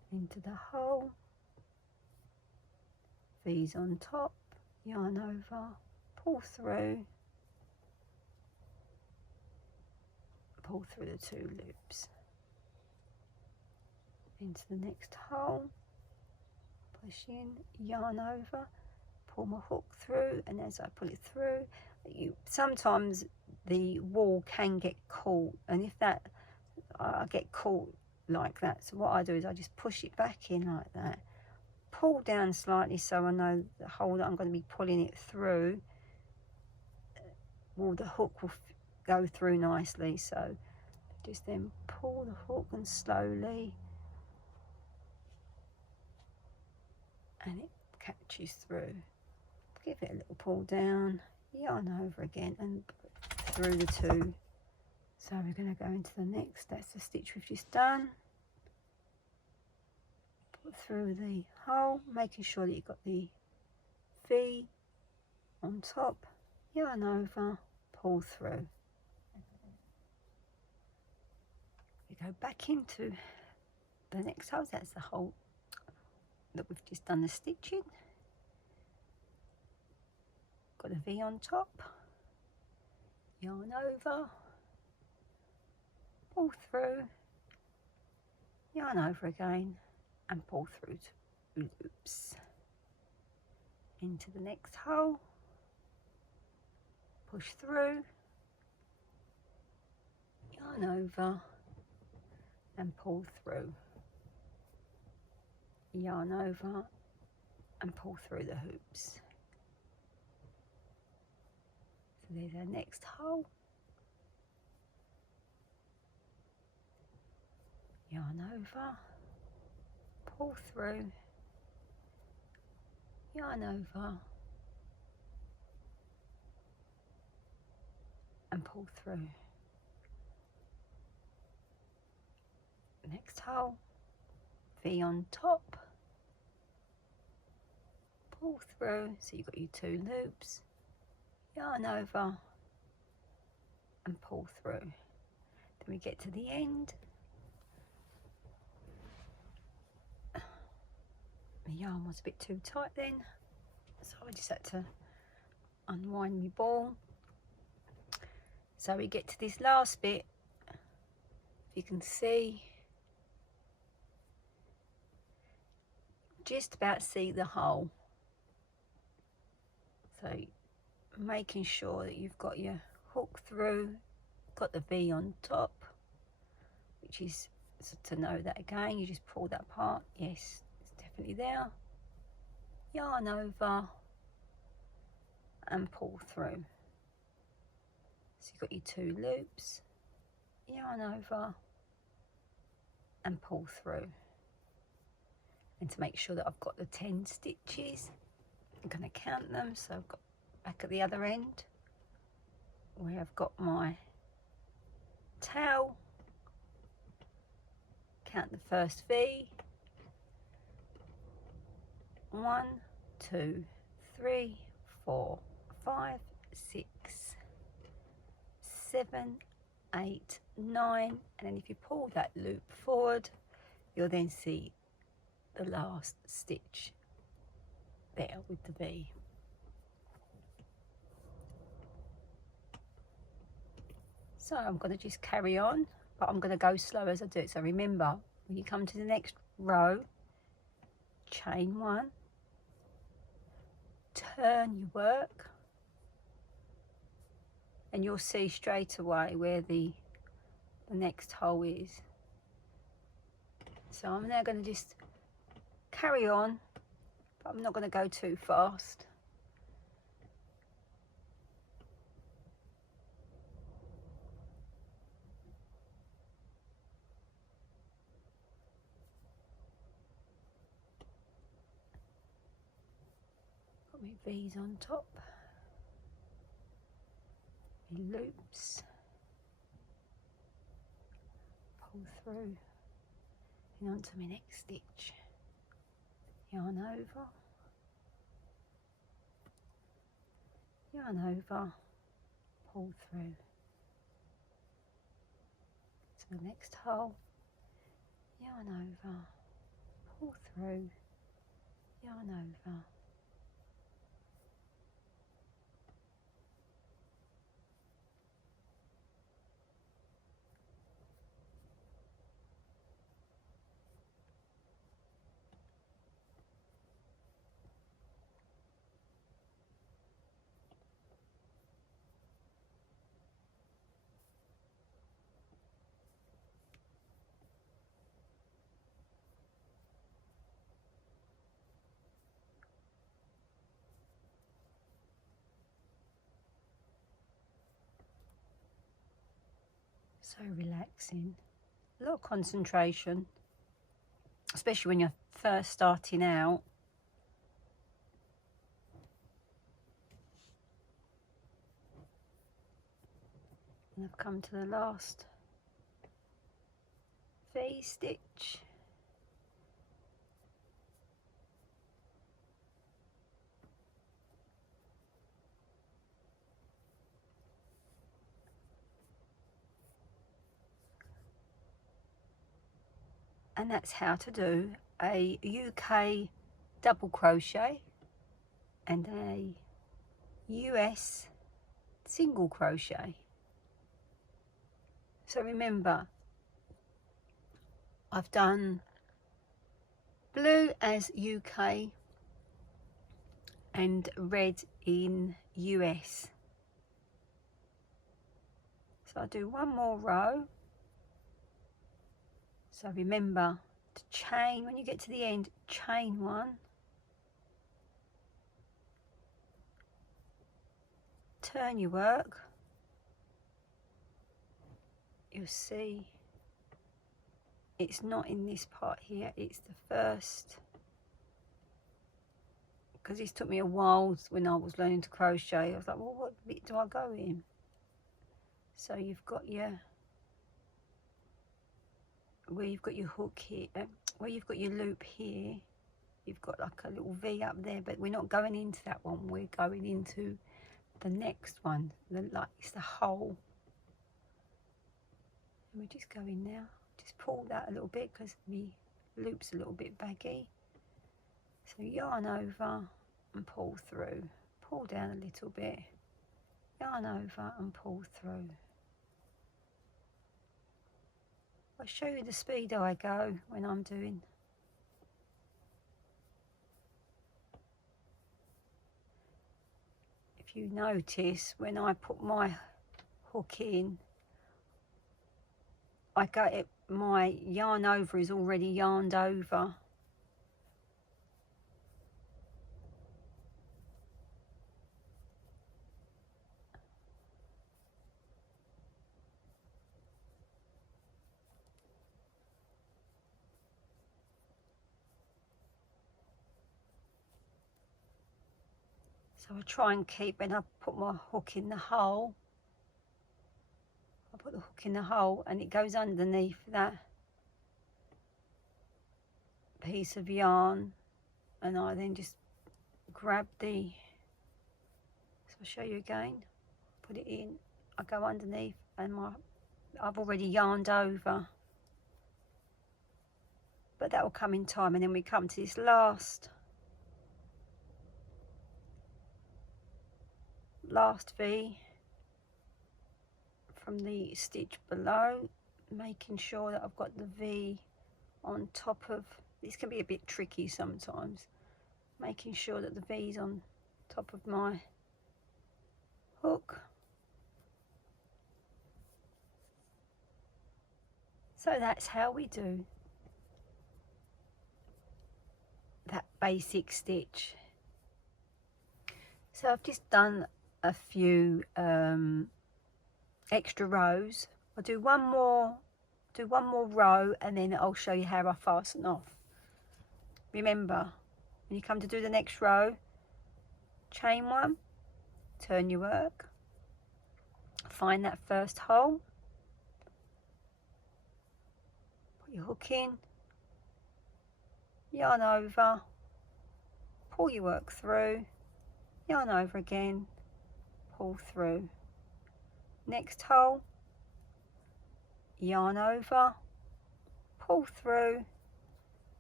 into the hole, V's on top, yarn over, pull through the 2 loops into the next hole, push in, yarn over, pull my hook through, and as I pull it through, sometimes the wool can get caught, and if that I get caught like that, so what I do is I just push it back in like that, pull down slightly so I know the hole that I'm going to be pulling it through, the hook will go through nicely. So just then pull the hook and slowly, and it catches through. Give it a little pull down, yarn over again, and through the 2. So we're going to go into the next, that's the stitch we've just done. Put through the hole, making sure that you've got the V on top, yarn over, pull through. We go back into the next hole, that's the hole that we've just done the stitching. Got a V on top, yarn over, pull through, yarn over again, and pull through 2 loops into the next hole, push through, yarn over, and pull through, yarn over, and pull through the hoops. So there's our next hole, yarn over, pull through, yarn over, and pull through. Next hole, V on top, pull through, so you've got your 2 loops, yarn over, and pull through. Then we get to the end. The yarn was a bit too tight then, so I just had to unwind my ball. So we get to this last bit, if you can see, just about see the hole. So making sure that you've got your hook through, got the V on top, which is, so to know that again, you just pull that part, yes, it's definitely there, yarn over, and pull through. So you've got your 2 loops, yarn over, and pull through. And to make sure that I've got the 10 stitches, I'm going to count them. So I've got back at the other end where I've got my tail, count the first V, 1, 2, 3, 4, 5, 6, 7, 8, 9, and then if you pull that loop forward, you'll then see the last stitch there with the V. So I'm going to just carry on, but I'm going to go slow as I do it. So remember, when you come to the next row, chain 1, turn your work, and you'll see straight away where the next hole is. So I'm now going to just carry on, but I'm not going to go too fast. Got my V's on top, my loops, pull through and onto my next stitch, yarn over, yarn over, pull through to the next hole, yarn over, pull through, yarn over. So relaxing, a lot of concentration, especially when you're first starting out. And I've come to the last V stitch. And that's how to do a UK double crochet and a US single crochet. So remember, I've done blue as UK and red in US. So I'll do one more row. So remember to chain, when you get to the end, chain one, turn your work. You'll see it's not in this part here, it's the first, because this took me a while when I was learning to crochet. I was like, well, what bit do I go in? So you've got your, where you've got your hook here, where you've got your loop here, you've got like a little V up there, but we're not going into that one, we're going into the next one, like it's the hole. And we're just going now, just pull that a little bit because the loop's a little bit baggy. So yarn over and pull through, pull down a little bit, yarn over and pull through. I'll show you the speed I go when I'm doing. If you notice, when I put my hook in, I got it, my yarn over is already yarned over. So I try and keep, when I put my hook in the hole, I put the hook in the hole and it goes underneath that piece of yarn, and I then just grab the, so I'll show you again, put it in, I go underneath and I've already yarned over, but that will come in time. And then we come to this last V from the stitch below, making sure that I've got the V on top of, this can be a bit tricky sometimes, making sure that the V's on top of my hook. So that's how we do that basic stitch. So I've just done a few extra rows. I'll do one more row and then I'll show you how I fasten off. Remember, when you come to do the next row, chain one, turn your work, find that first hole, put your hook in, yarn over, pull your work through, yarn over again, pull through. Next hole, yarn over, pull through,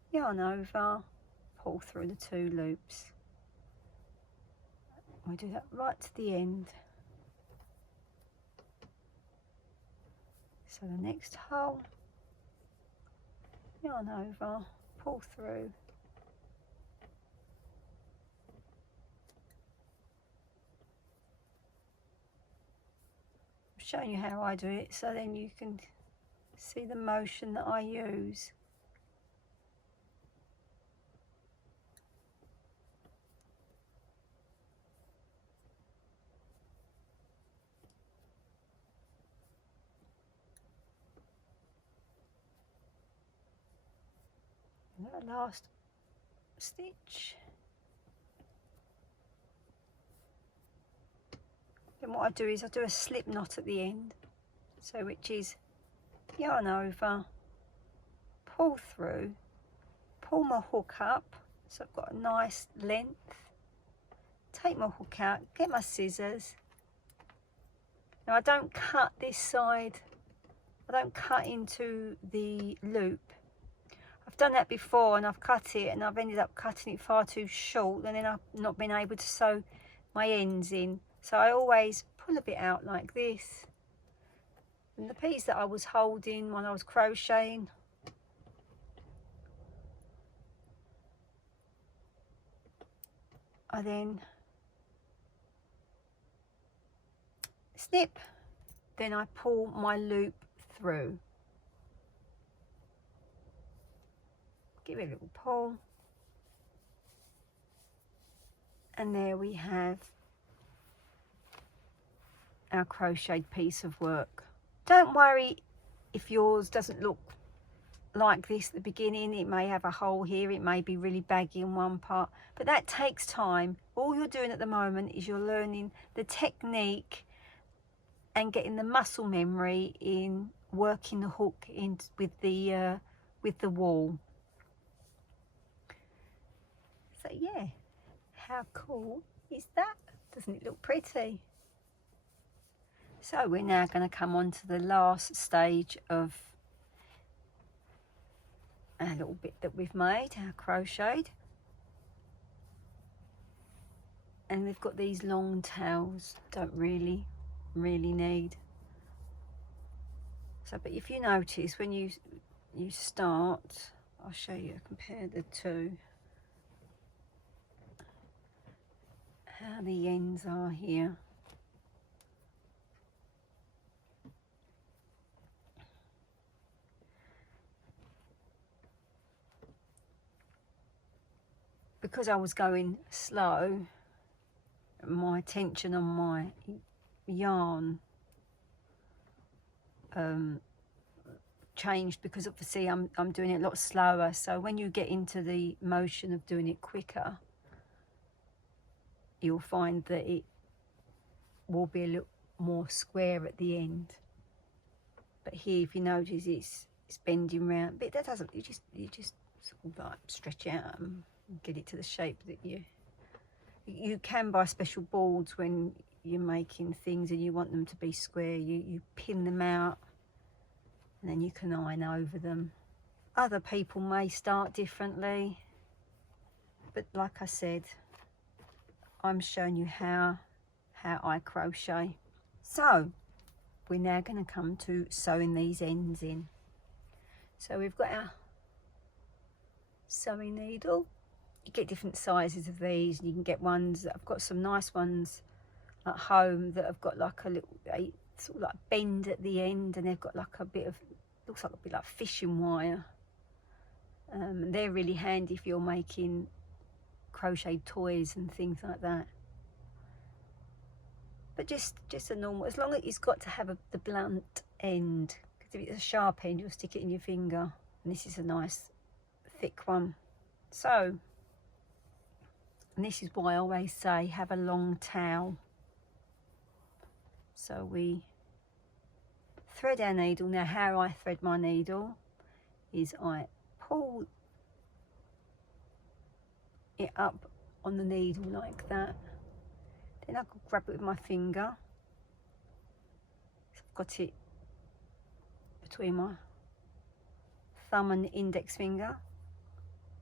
yarn over, pull through the 2 loops. We do that right to the end. So the next hole, yarn over, pull through. I'm showing you how I do it so then you can see the motion that I use. That last stitch. Then what I do is I do a slip knot at the end, so which is yarn over, pull through, pull my hook up so I've got a nice length, take my hook out, get my scissors. Now I don't cut this side, I don't cut into the loop. I've done that before and I've cut it and I've ended up cutting it far too short and then I've not been able to sew my ends in. So I always pull a bit out like this. And the piece that I was holding while I was crocheting, I then snip, then I pull my loop through. Give it a little pull, and there we have our crocheted piece of work. Don't worry if yours doesn't look like this at the beginning. It may have a hole here, it may be really baggy in one part, but that takes time. All you're doing at the moment is you're learning the technique and getting the muscle memory in working the hook in with the wall. So yeah, how cool is that? Doesn't it look pretty? So we're now going to come on to the last stage of our little bit that we've made, our crocheted. And we've got these long tails, don't really need. So, but if you notice when you start, I'll show you, compare the two, how the ends are here. Because I was going slow, my tension on my yarn changed, because obviously I'm doing it a lot slower. So when you get into the motion of doing it quicker, you'll find that it will be a little more square at the end. But here, if you notice, it's bending round, but that doesn't, you just sort of like stretch out and get it to the shape that you can buy special boards when you're making things and you want them to be square. You pin them out and then you can iron over them. Other people may start differently, but like I said, I'm showing you how I crochet. So we're now going to come to sewing these ends in. So we've got our sewing needle. You get different sizes of these, and you can get ones that I've got some nice ones at home that have got like a little sort of like bend at the end, and they've got like a bit of, looks like a bit like fishing wire. And they're really handy if you're making crochet toys and things like that. But just a normal, as long as it's got to have the blunt end, because if it's a sharp end you'll stick it in your finger, and this is a nice thick one. So, and this is why I always say have a long tail. So we thread our needle. Now how I thread my needle is I pull it up on the needle like that. Then I can grab it with my finger. So I've got it between my thumb and index finger.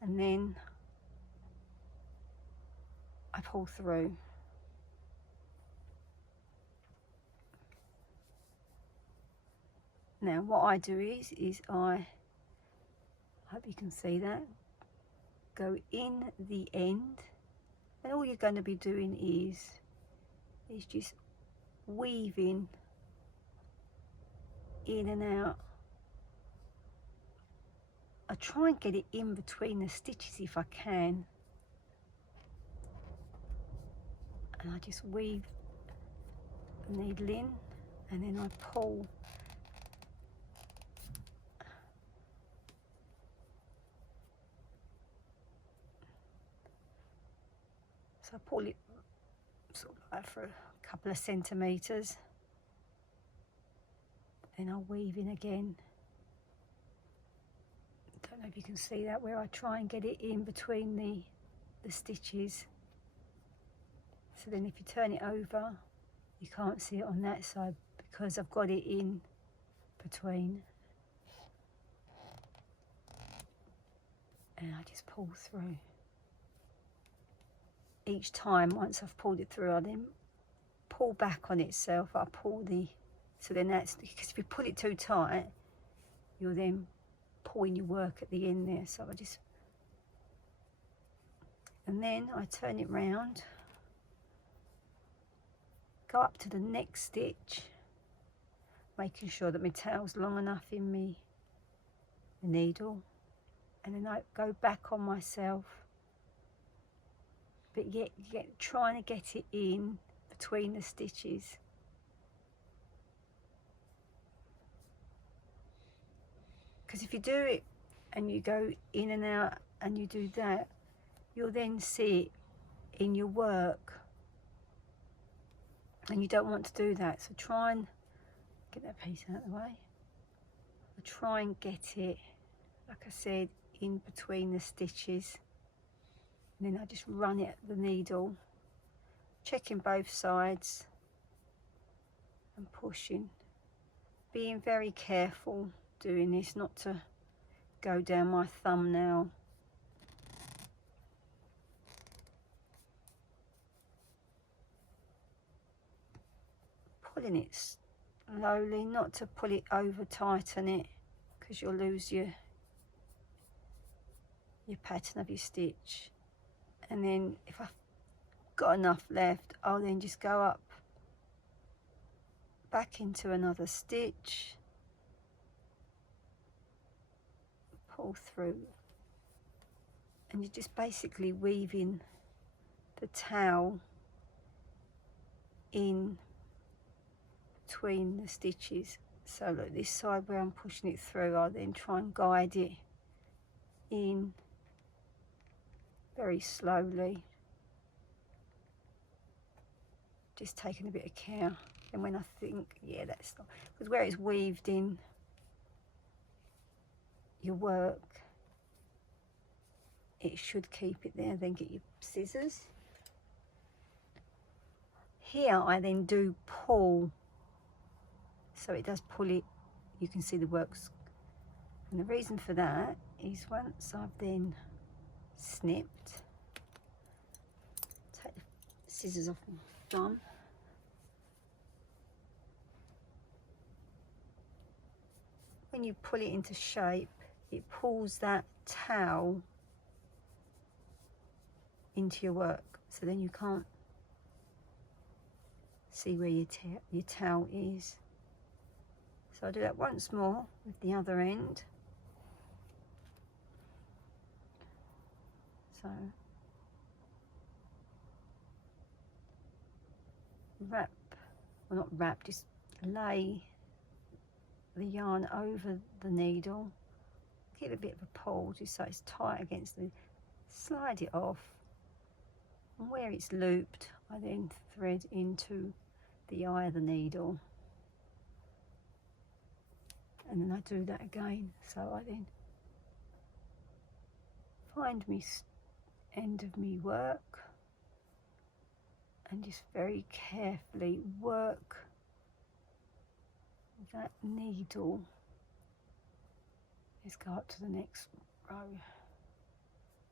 and then I pull through. Now what I do is I hope you can see that, go in the end, and all you're going to be doing is just weaving in and out. I try and get it in between the stitches if I can, and I just weave the needle in, and then I pull. So I pull it sort of like for a couple of centimetres, then I'll weave in again. Don't know if you can see that, where I try and get it in between the stitches. So then if you turn it over, you can't see it on that side because I've got it in between. And I just pull through. Each time, once I've pulled it through, I then pull back on itself. I pull so then that's, because if you pull it too tight, you're then pulling your work at the end there. So I just, and then I turn it round, go up to the next stitch, making sure that my tail's long enough in my needle, and then I go back on myself, but yet trying to get it in between the stitches. Because if you do it and you go in and out and you do that, you'll then see it in your work, and you don't want to do that. So try and get that piece out of the way. I try and get it, like I said, in between the stitches, and then I just run it at the needle, checking both sides and pushing, being very careful doing this not to go down my thumbnail. Pulling it slowly, not to pull it over tighten it, because you'll lose your pattern of your stitch. And then if I've got enough left, I'll then just go up back into another stitch, pull through, and you're just basically weaving the towel in between the stitches. So look, this side where I'm pushing it through, I'll then try and guide it in very slowly, just taking a bit of care. And when I think, yeah, that's not, because where it's weaved in your work, it should keep it there. Then get your scissors. Here I then do pull, so it does pull it, you can see the works. And the reason for that is once I've then snipped, take the scissors off my thumb, when you pull it into shape, it pulls that towel into your work, so then you can't see where your towel is. So I'll do that once more with the other end. So wrap, well not wrap, just lay the yarn over the needle, give it a bit of a pull just so it's tight against the, slide it off, and where it's looped I then thread into the eye of the needle, and then I do that again. So I then find me end of me work and just very carefully work that needle. Let's go up to the next row.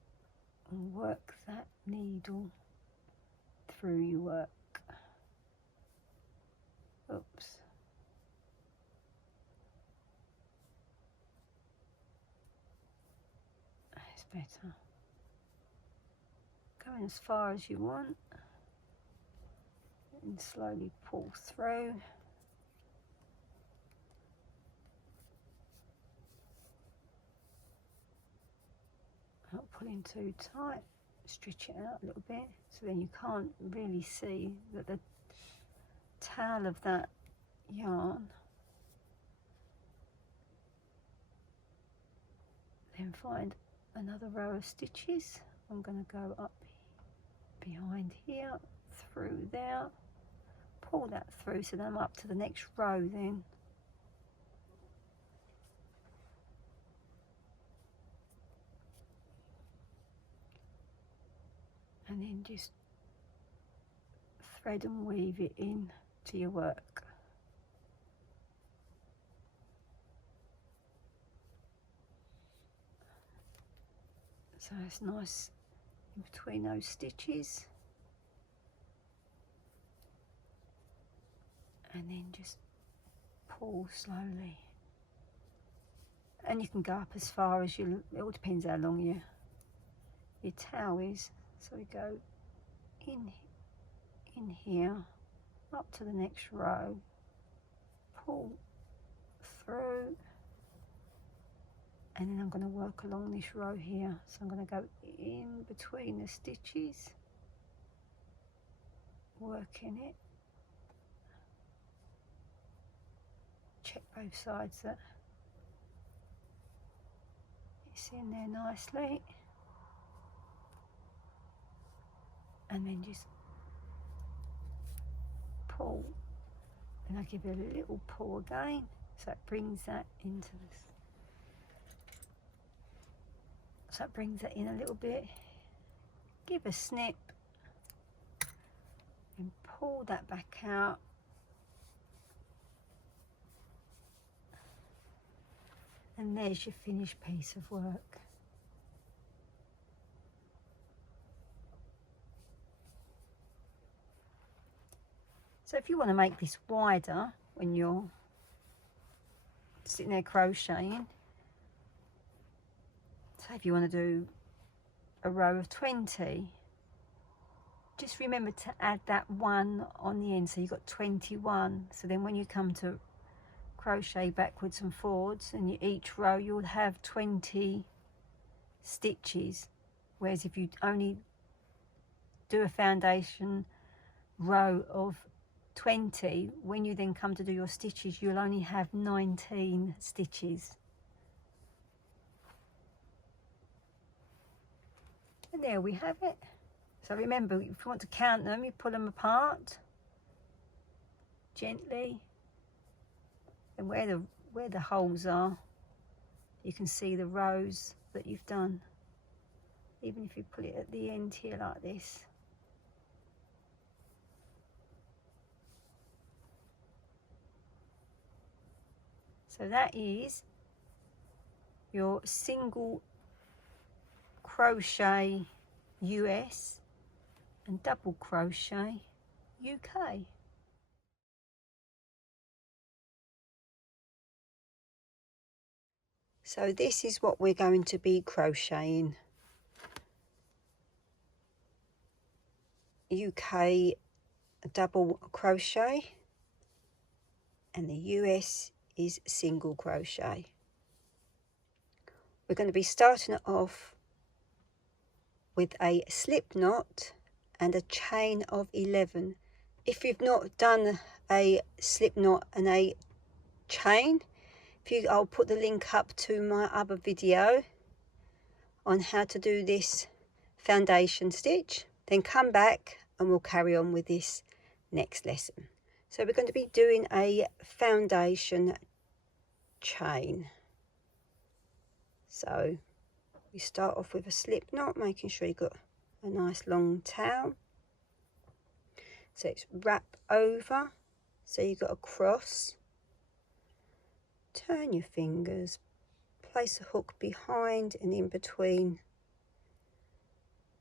and work that needle through your work. Oops. That's better. Going as far as you want and slowly pull through. Not pulling too tight, stretch it out a little bit so then you can't really see that the tail of that yarn. Then find another row of stitches. I'm going to go up behind here, through there, pull that through so then I'm up to the next row then. And then just thread and weave it in to your work. So it's nice in between those stitches. And then just pull slowly. And you can go up as far as you, it all depends how long your tail is. So we go in here, up to the next row, pull through, and then I'm going to work along this row here. So I'm going to go in between the stitches, working it. Check both sides that it's in there nicely. And then just pull, and I give it a little pull again, so it brings that into this. So it brings that in a little bit. Give a snip, and pull that back out. And there's your finished piece of work. So if you want to make this wider when you're sitting there crocheting, so if you want to do a row of 20, just remember to add that 1 on the end, so you've got 21. So then when you come to crochet backwards and forwards, and each row you'll have 20 stitches, whereas if you only do a foundation row of 20, when you then come to do your stitches, you'll only have 19 stitches. And there we have it. So remember, if you want to count them, you pull them apart gently, and where the holes are, you can see the rows that you've done, even if you put it at the end here like this. So that is your single crochet US and double crochet UK. So this is what we're going to be crocheting. UK double crochet, and the US is single crochet. We're going to be starting it off with a slip knot and a chain of 11. If you've not done a slip knot and a chain, I'll put the link up to my other video on how to do this foundation stitch. Then come back and we'll carry on with this next lesson. So we're going to be doing a foundation chain. So we start off with a slip knot, making sure you've got a nice long tail. So it's wrap over, so you've got a cross. Turn your fingers, place a hook behind and in between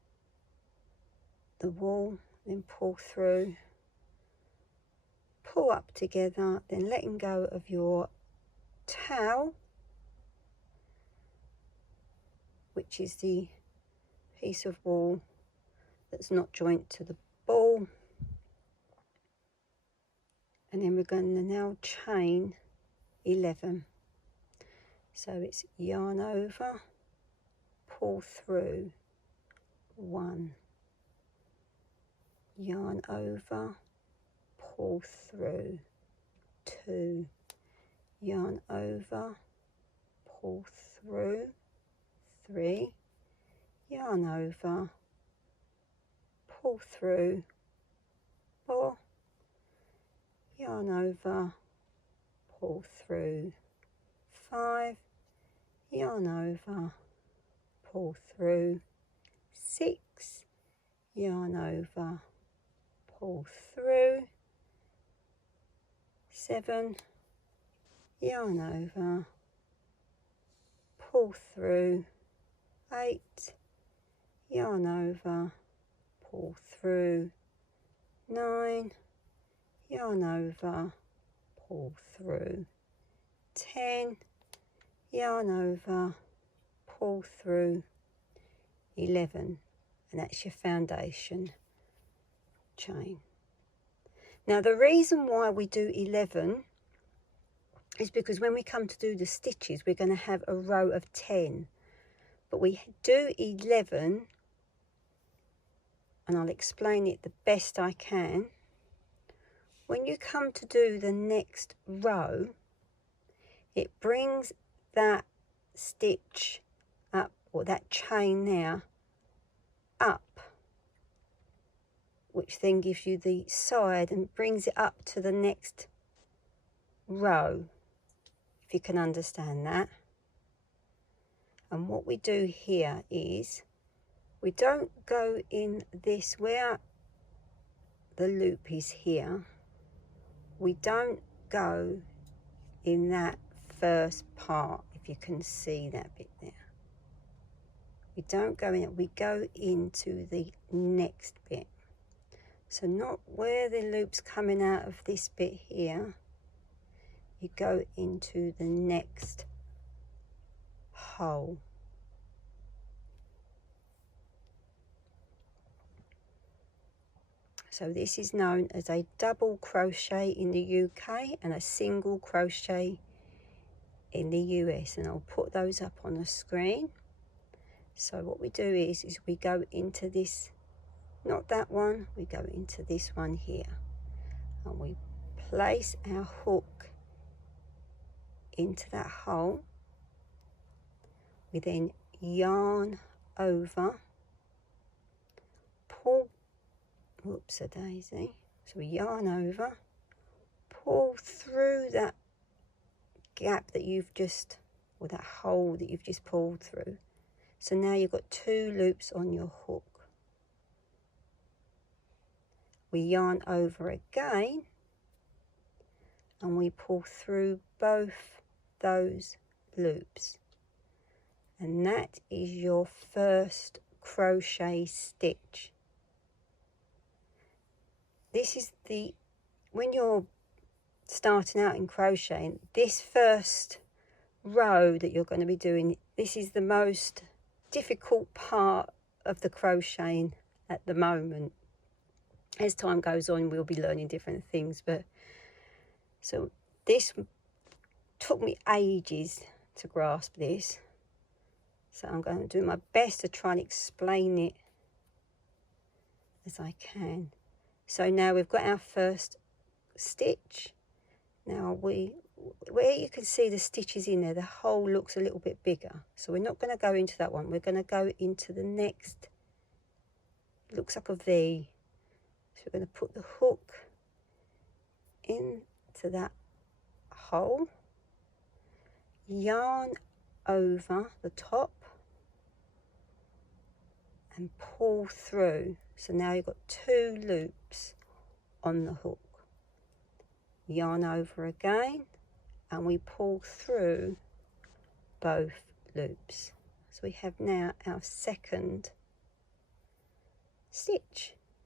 the wool, then pull through, pull up together, then letting go of your towel, which is the piece of wool that's not joined to the ball. And then we're going to now chain 11. So it's yarn over, pull through, 1, yarn over, pull through, 2, yarn over, pull through, 3, yarn over, pull through, 4, yarn over, pull through, 5, yarn over, pull through, 6, yarn over, pull through, 7, yarn over, pull through, 8, yarn over, pull through, 9, yarn over, pull through, 10, yarn over, pull through, 11, and that's your foundation chain. Now the reason why we do 11 is because when we come to do the stitches, we're going to have a row of 10, but we do 11, and I'll explain it the best I can. When you come to do the next row, it brings that stitch up, or that chain there, up, which then gives you the side and brings it up to the next row, if you can understand that. And what we do here is, we don't go in this, where the loop is here, we don't go in that first part, if you can see that bit there. We don't go in it, we go into the next bit. So not where the loop's coming out of this bit here, you go into the next hole. So this is known as a double crochet in the UK and a single crochet in the US, and I'll put those up on the screen. So what we do is we go into this, not that one, we go into this one here, and we place our hook into that hole. We then yarn over, pull, whoops a daisy, so we yarn over, pull through that gap that you've just, or that hole that you've just pulled through. So now you've got 2 loops on your hook. We yarn over again, and we pull through both those loops, and that is your first crochet stitch. This is the, when you're starting out in crocheting, this first row that you're going to be doing, this is the most difficult part of the crocheting at the moment. As time goes on, we'll be learning different things, but so this took me ages to grasp this, so I'm going to do my best to try and explain it as I can. So now we've got our first stitch. Now where you can see the stitches in there, the hole looks a little bit bigger, so we're not going to go into that one. We're going to go into the next, it looks like a V. So we're going to put the hook into that hole, yarn over the top, and pull through. So now you've got 2 loops on the hook. Yarn over again, and we pull through both loops. So we have now our second stitch.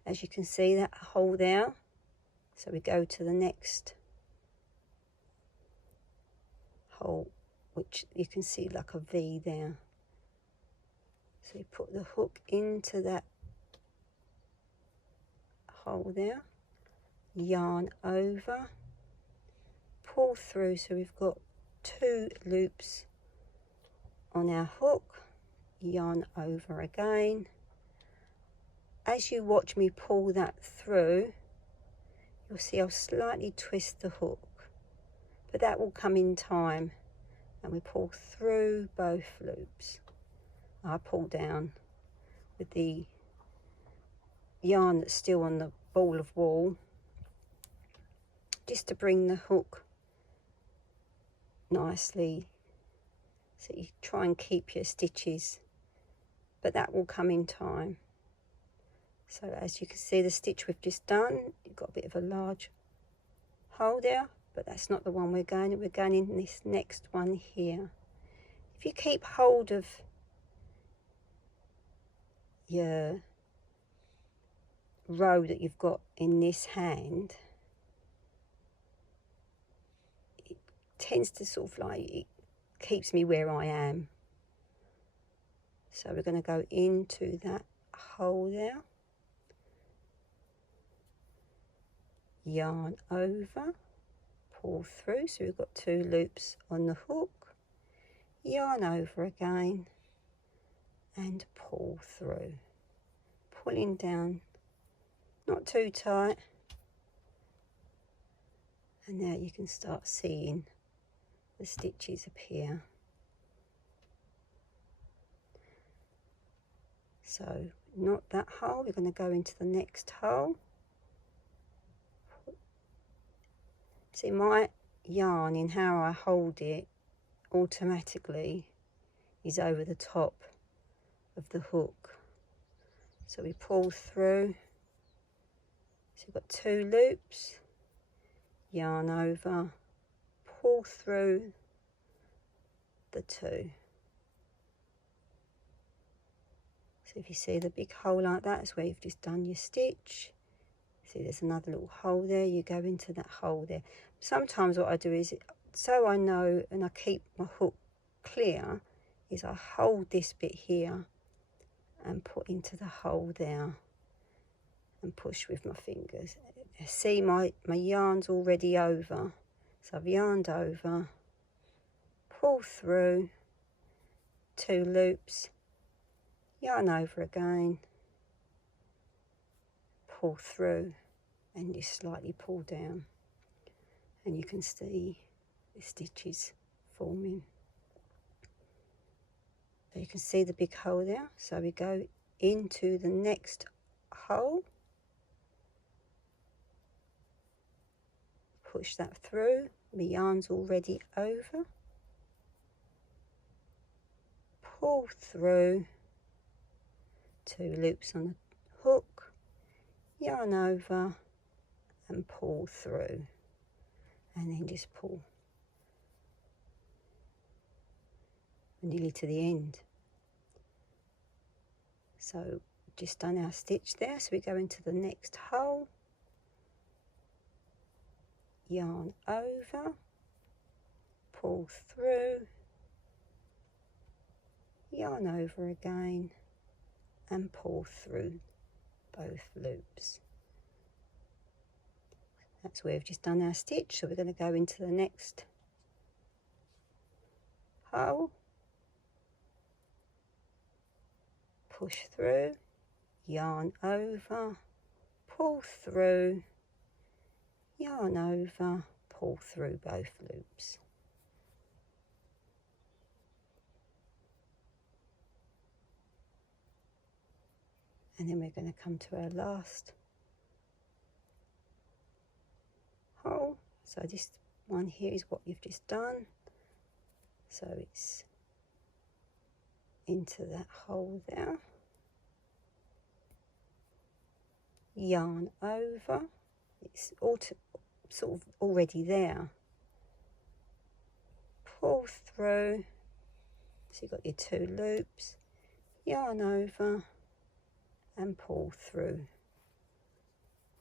as you can see that hole there. So we go to the next hole, which you can see like a V there. So you put the hook into that hole there, yarn over, pull through, so we've got 2 loops on our hook, yarn over again. As you watch me pull that through, you'll see I'll slightly twist the hook, but that will come in time, and we pull through both loops. I pull down with the yarn that's still on the ball of wool, just to bring the hook nicely, so you try and keep your stitches, but that will come in time. So as you can see, the stitch we've just done, you've got a bit of a large hole there, but that's not the one we're going in. We're going in this next one here. If you keep hold of your row that you've got in this hand, it tends to sort of like, it keeps me where I am. So we're going to go into that hole there, yarn over, pull through, so we've got 2 loops on the hook, yarn over again and pull through, pulling down, not too tight, and now you can start seeing the stitches appear. So not that hole, we're going to go into the next hole. See, my yarn in how I hold it automatically is over the top of the hook. So we pull through, so we've got 2 loops, yarn over, pull through the 2. So if you see the big hole like that, it's where you've just done your stitch. See, there's another little hole there, you go into that hole there. Sometimes what I do is, so I know and I keep my hook clear, is I hold this bit here and put into the hole there and push with my fingers. See, my yarn's already over, so I've yarned over, pull through, 2 loops, yarn over again, pull through, and you slightly pull down, and you can see the stitches forming. So you can see the big hole there, so we go into the next hole, push that through, my yarn's already over, pull through, 2 loops on the hook, yarn over and pull through, and then just pull nearly to the end. So just done our stitch there, so we go into the next hole, yarn over, pull through, yarn over again and pull through both loops. That's where we've just done our stitch, so we're going to go into the next hole, push through, yarn over, pull through, yarn over, pull through both loops. And then we're going to come to our last hole. So this one here is what you've just done. So it's into that hole there, yarn over, it's sort of already there, pull through, so you've got your 2 loops, yarn over and pull through,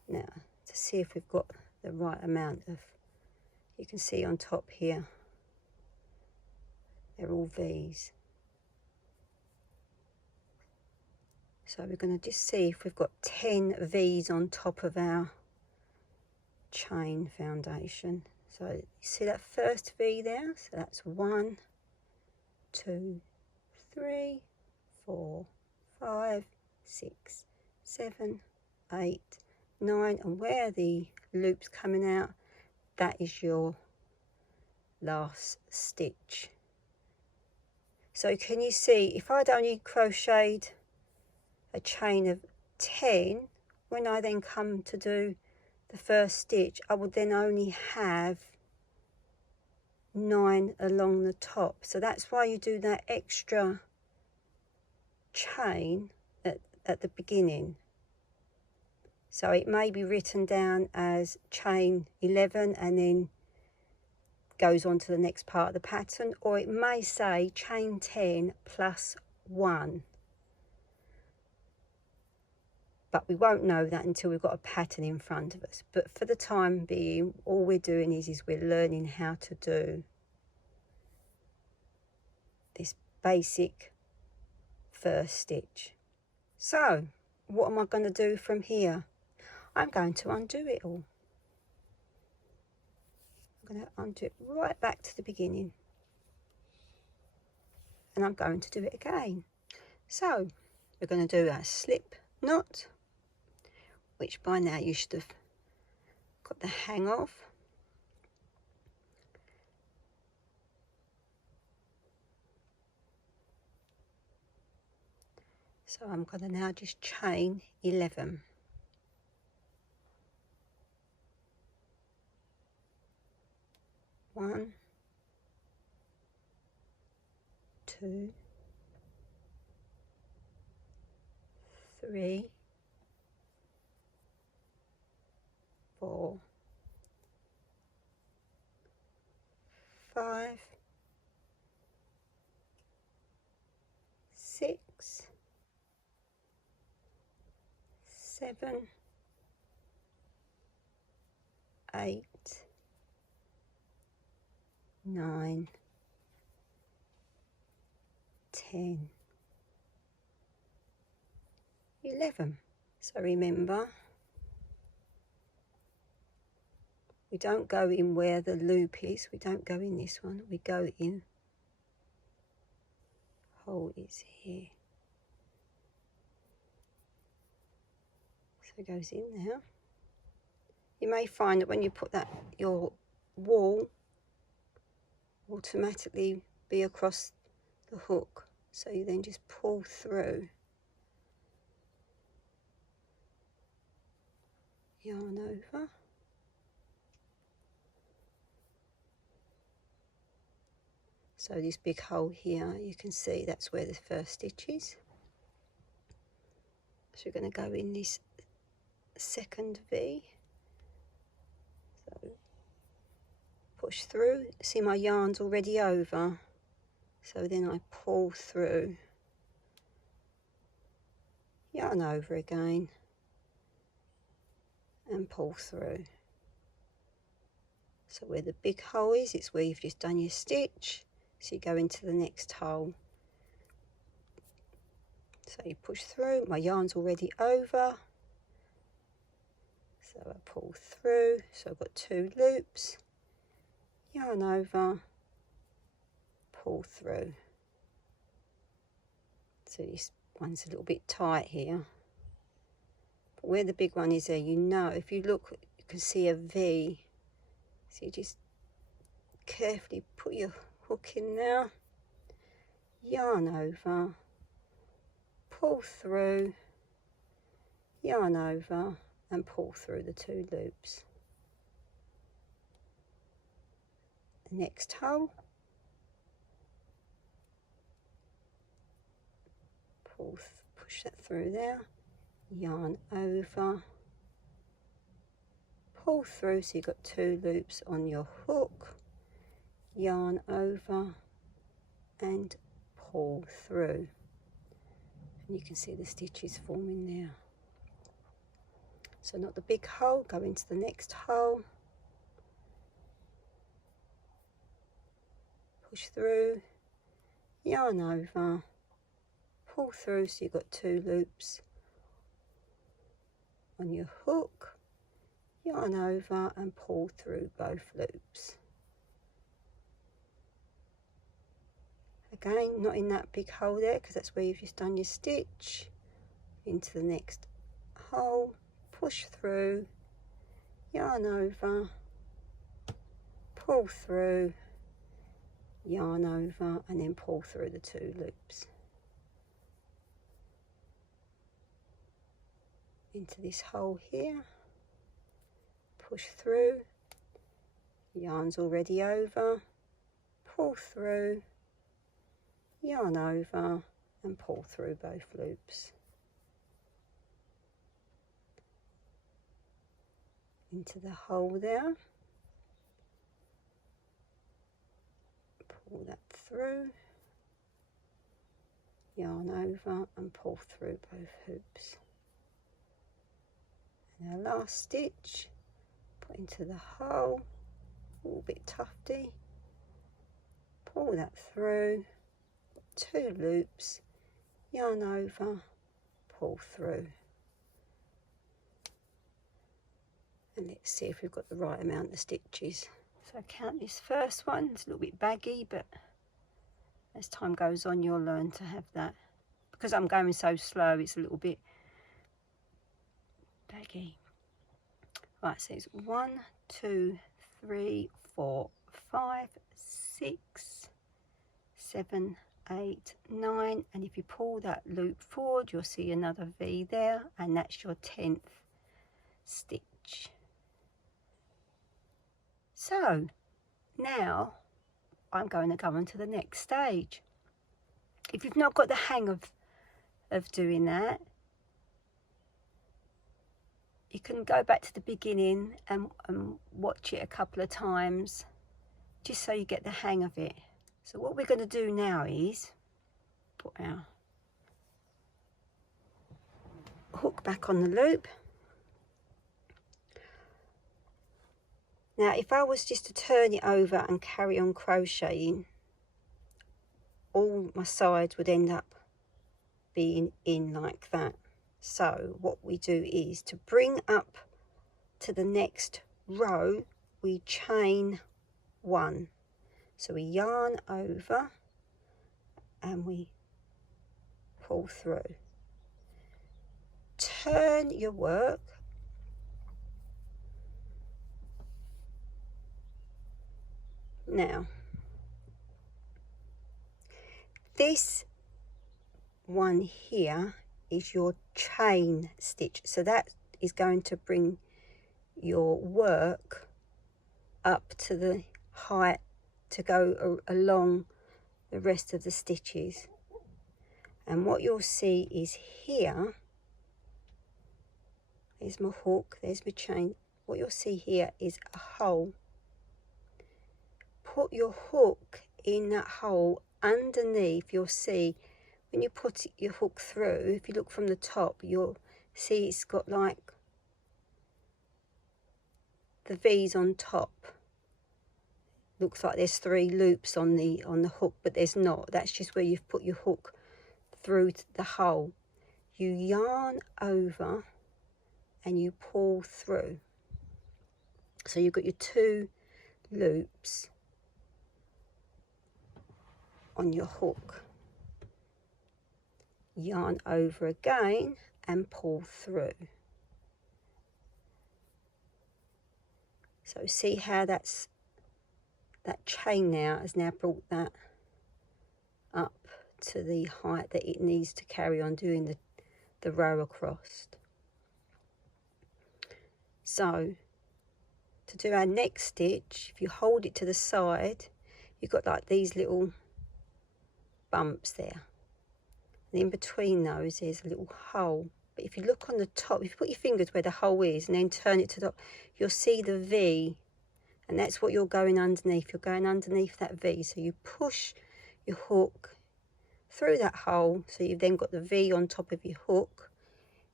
Now to see if we've got the right amount of, you can see on top here they're all V's. So we're going to just see if we've got 10 V's on top of our chain foundation. So you see that first V there? So that's 1, 2, 3, 4, 5, 6, 7, 8, 9. And where the loop's coming out, that is your last stitch. So can you see, if I'd only crocheted a chain of 10, when I then come to do the first stitch, I would then only have 9 along the top. So that's why you do that extra chain at the beginning. So it may be written down as chain 11 and then goes on to the next part of the pattern, or it may say chain 10 plus 1. But we won't know that until we've got a pattern in front of us. But for the time being, all we're doing is we're learning how to do this basic first stitch. So what am I going to do from here? I'm going to undo it all. I'm going to undo it right back to the beginning. And I'm going to do it again. So we're going to do our slip knot, which by now you should have got the hang of. So I'm going to now just chain 11. 1, 2, 3, 4, 5, 6, 7, 8, 9, 10, 11. So remember, we don't go in where the loop is, we don't go in this one, we go in, hole is here. So it goes in there. You may find that when you put that, your wall automatically be across the hook, so you then just pull through, yarn over, so this big hole here, you can see that's where the first stitch is. So we're going to go in this second V, so push through, see my yarn's already over, so then I pull through, yarn over again and pull through. So where the big hole is, it's where you've just done your stitch, so you go into the next hole. So you push through, my yarn's already over, so I pull through, so I've got 2 loops, yarn over, pull through. So this one's a little bit tight here, but where the big one is there, you know, if you look, you can see a V, so you just carefully put your hook in there, yarn over, pull through, yarn over and pull through the 2 loops. The next hole, push that through there, yarn over, pull through, so you've got 2 loops on your hook, yarn over and pull through, and you can see the stitches forming there. So not the big hole, go into the next hole, push through, yarn over, pull through, so you've got 2 loops on your hook, yarn over and pull through both loops. Again, not in that big hole there, because that's where you've just done your stitch. Into the next hole, push through, yarn over, pull through, yarn over, and then pull through the 2 loops. Into this hole here, push through, yarn's already over, pull through, yarn over, and pull through both loops. Into the hole there, pull that through, yarn over and pull through both hoops. And our last stitch, put into the hole, all a bit tufty, pull that through, 2 loops, yarn over, pull through. And let's see if we've got the right amount of stitches. So I count this first one, it's a little bit baggy, but as time goes on you'll learn to have that. Because I'm going so slow, it's a little bit baggy. Right, so it's 1, 2, 3, 4, 5, 6, 7, 8, 9, and if you pull that loop forward you'll see another V there, and that's your 10th stitch. So now I'm going to go on to the next stage. If you've not got the hang of doing that, you can go back to the beginning and watch it a couple of times just so you get the hang of it. So what we're going to do now is put our hook back on the loop. Now if I was just to turn it over and carry on crocheting, all my sides would end up being in like that. So what we do is to bring up to the next row, we chain 1. So we yarn over and we pull through. Turn your work. Now, this one here is your chain stitch. So that is going to bring your work up to the height to go along the rest of the stitches. And what you'll see is here, there's my hook, there's my chain. What you'll see here is a hole. Put your hook in that hole underneath. You'll see when you put your hook through, if you look from the top, you'll see it's got like the V's on top. Looks like there's 3 loops on the hook, but there's not. That's just where you've put your hook through the hole. You yarn over and you pull through. So you've got your 2 loops on your hook. Yarn over again and pull through. So see how that chain now has now brought that up to the height that it needs to carry on doing the row across. So to do our next stitch, if you hold it to the side, you've got like these little bumps there. And in between those there's a little hole. But if you look on the top, if you put your fingers where the hole is and then turn it to the top, you'll see the V. And that's what you're going underneath. You're going underneath that V. So you push your hook through that hole. So you've then got the V on top of your hook.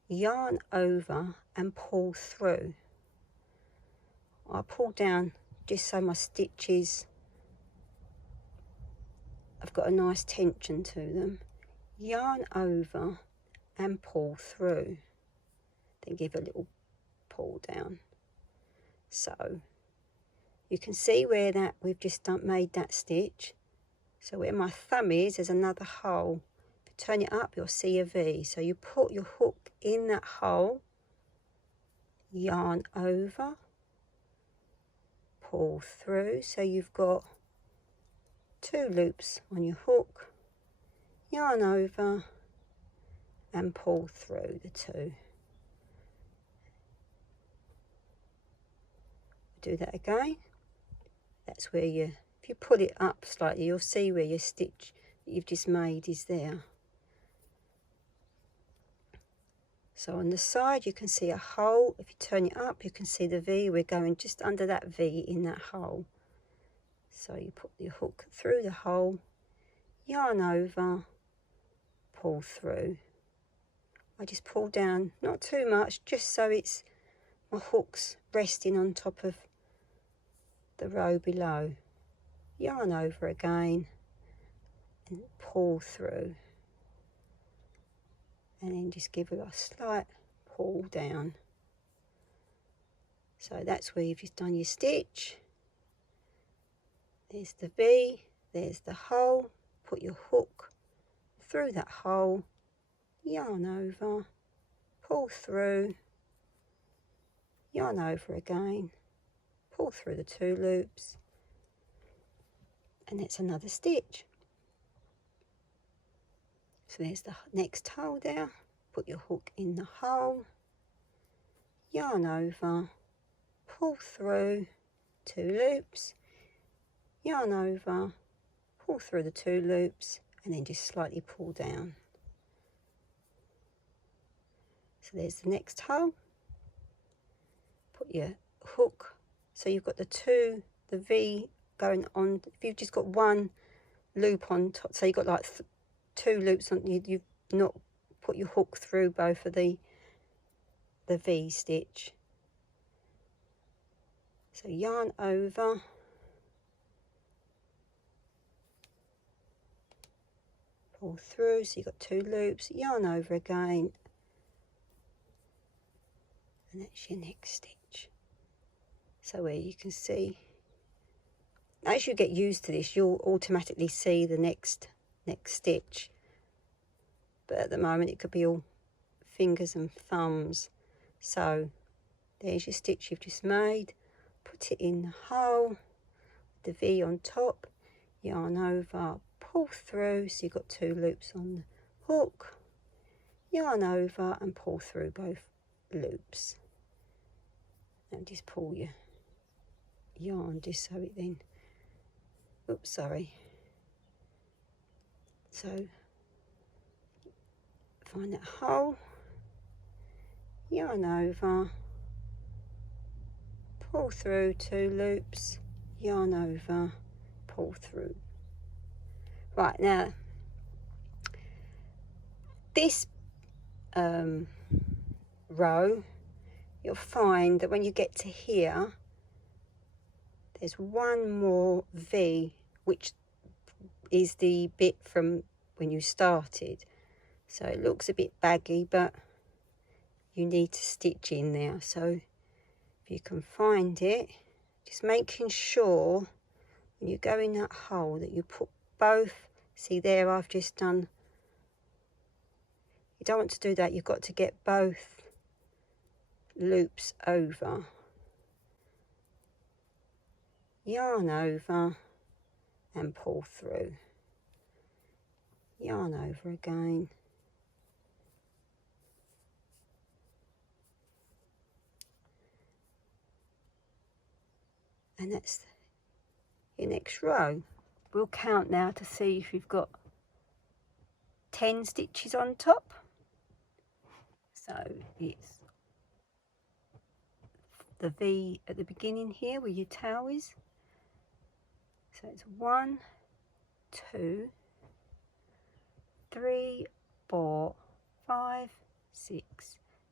yarn over and pull through. I pull down just so my stitches have got a nice tension to them. Yarn over and pull through, then give a little pull down. So you can see where that we've just made that stitch. So where my thumb is, there's another hole. If you turn it up, you'll see a V. So you put your hook in that hole, yarn over, pull through. So you've got 2 loops on your hook, yarn over and pull through the 2. Do that again. That's where if you pull it up slightly, you'll see where your stitch that you've just made is there. So on the side you can see a hole. If you turn it up, you can see the V. We're going just under that V in that hole. So you put your hook through the hole, yarn over, pull through. I just pull down, not too much, just so it's my hook's resting on top of the row below. Yarn over again and pull through, and then just give it a slight pull down. So that's where you've just done your stitch. There's the V, there's the hole. Put your hook through that hole, yarn over, pull through, yarn over again, pull through the 2 loops, and it's another stitch. So there's the next hole there. Put your hook in the hole, yarn over, pull through 2 loops, yarn over, pull through the 2 loops, and then just slightly pull down. So there's the next hole. Put your hook, so you've got the V going on. If you've just got 1 loop on top, so you've got like 2 loops on, you've not put your hook through both of the V stitch. So yarn over, pull through, so you've got 2 loops, yarn over again, and that's your next stitch. So where you can see, as you get used to this, you'll automatically see the next stitch, but at the moment it could be all fingers and thumbs. So there's your stitch you've just made. Put it in the hole, the V on top, yarn over, pull through, so you've got 2 loops on the hook, yarn over and pull through both loops, and just pull your yarn just so it then, oops, sorry. So find that hole, yarn over, pull through 2 loops, yarn over, pull through. Right, now this row, you'll find that when you get to here, there's 1 more V, which is the bit from when you started. So it looks a bit baggy, but you need to stitch in there. So if you can find it, just making sure when you go in that hole that you put both, see there I've just done, you don't want to do that, you've got to get both loops over. Yarn over and pull through. Yarn over again. And that's your next row. We'll count now to see if you've got 10 stitches on top. So it's the V at the beginning here where your tail is. So it's 1, 2, 3, 4, 5, 6,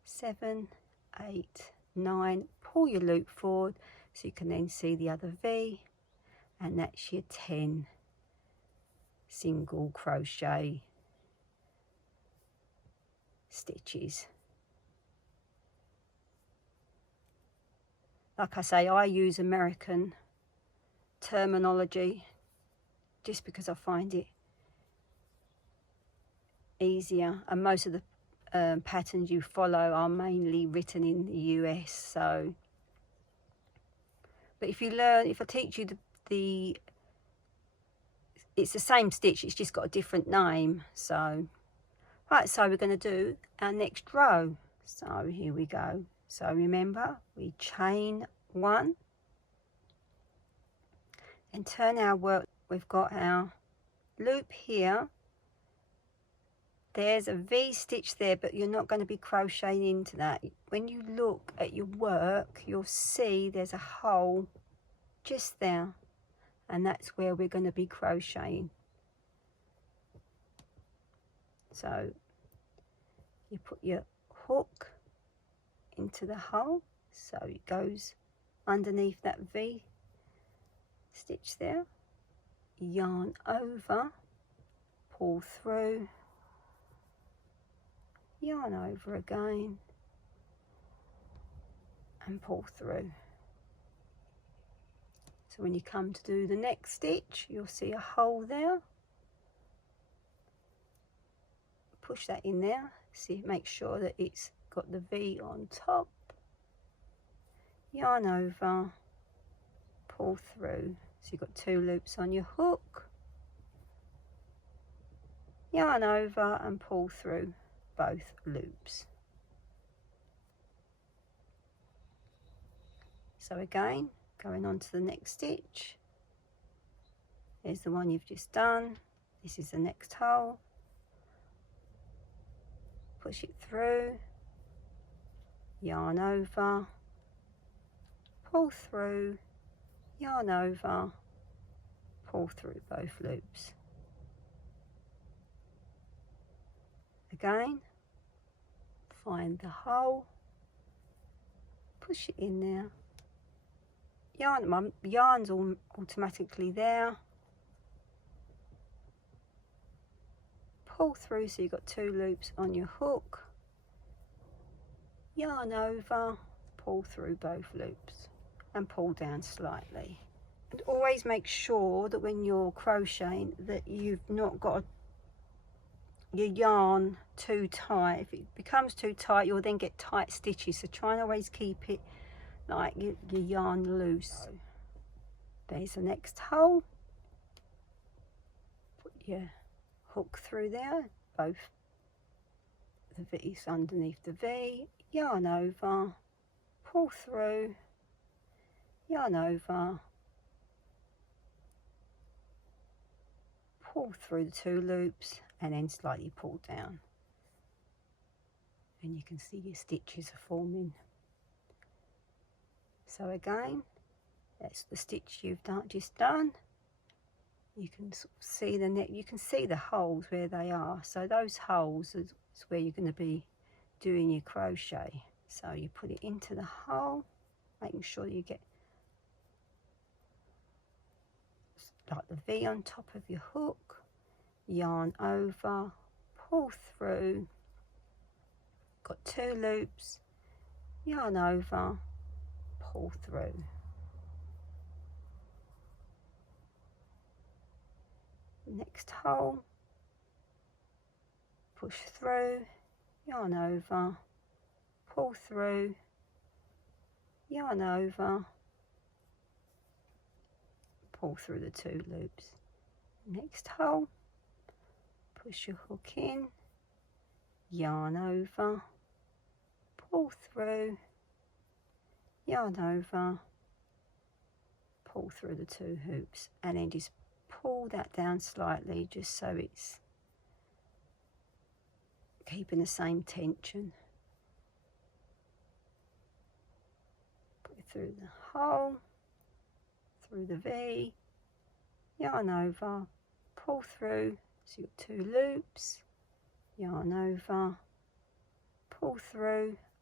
7, 8, 9. Pull your loop forward so you can then see the other V, and that's your 10 single crochet stitches. Like I say, I use American terminology just because I find it easier, and most of the patterns you follow are mainly written in the US. So, but if I teach you it's the same stitch, it's just got a different name. So, right, so we're going to do our next row. So here we go. So remember, we chain 1 and turn our work. We've got our loop here. There's a V stitch there, but you're not going to be crocheting into that. When you look at your work, you'll see there's a hole just there, and that's where we're going to be crocheting. So you put your hook into the hole, so it goes underneath that V stitch there. Yarn over, pull through, yarn over again, and pull through. So when you come to do the next stitch, you'll see a hole there. Push that in there, see, make sure that it's got the V on top. Yarn over, pull through. So you've got 2 loops on your hook. Yarn over and pull through both loops. So again, going on to the next stitch. There's the one you've just done. This is the next hole. Push it through, yarn over, pull through, yarn over, pull through both loops. Again, find the hole, push it in there, yarn's all automatically there, pull through, so you've got 2 loops on your hook, yarn over, pull through both loops and pull down slightly. And always make sure that when you're crocheting that you've not got your yarn too tight. If it becomes too tight, you'll then get tight stitches, so try and always keep it like your yarn loose. There's the next hole, put your hook through there, both the V's underneath the V, yarn over, pull through, yarn over, pull through the 2 loops, and then slightly pull down, and you can see your stitches are forming. So again, that's the stitch you've just done. You can sort of see the net, you can see the holes where they are. So those holes is where you're going to be doing your crochet. So you put it into the hole, making sure you get like the V on top of your hook, yarn over, pull through, got 2 loops, yarn over, pull through. Next hole, push through, yarn over, pull through, yarn over, pull through the 2 loops. Next hole, push your hook in, yarn over, pull through, yarn over, pull through the 2 hoops, and then just pull that down slightly just so it's keeping the same tension. Put it through the hole, through the V, yarn over, pull through, so you've got 2 loops, yarn over, pull through,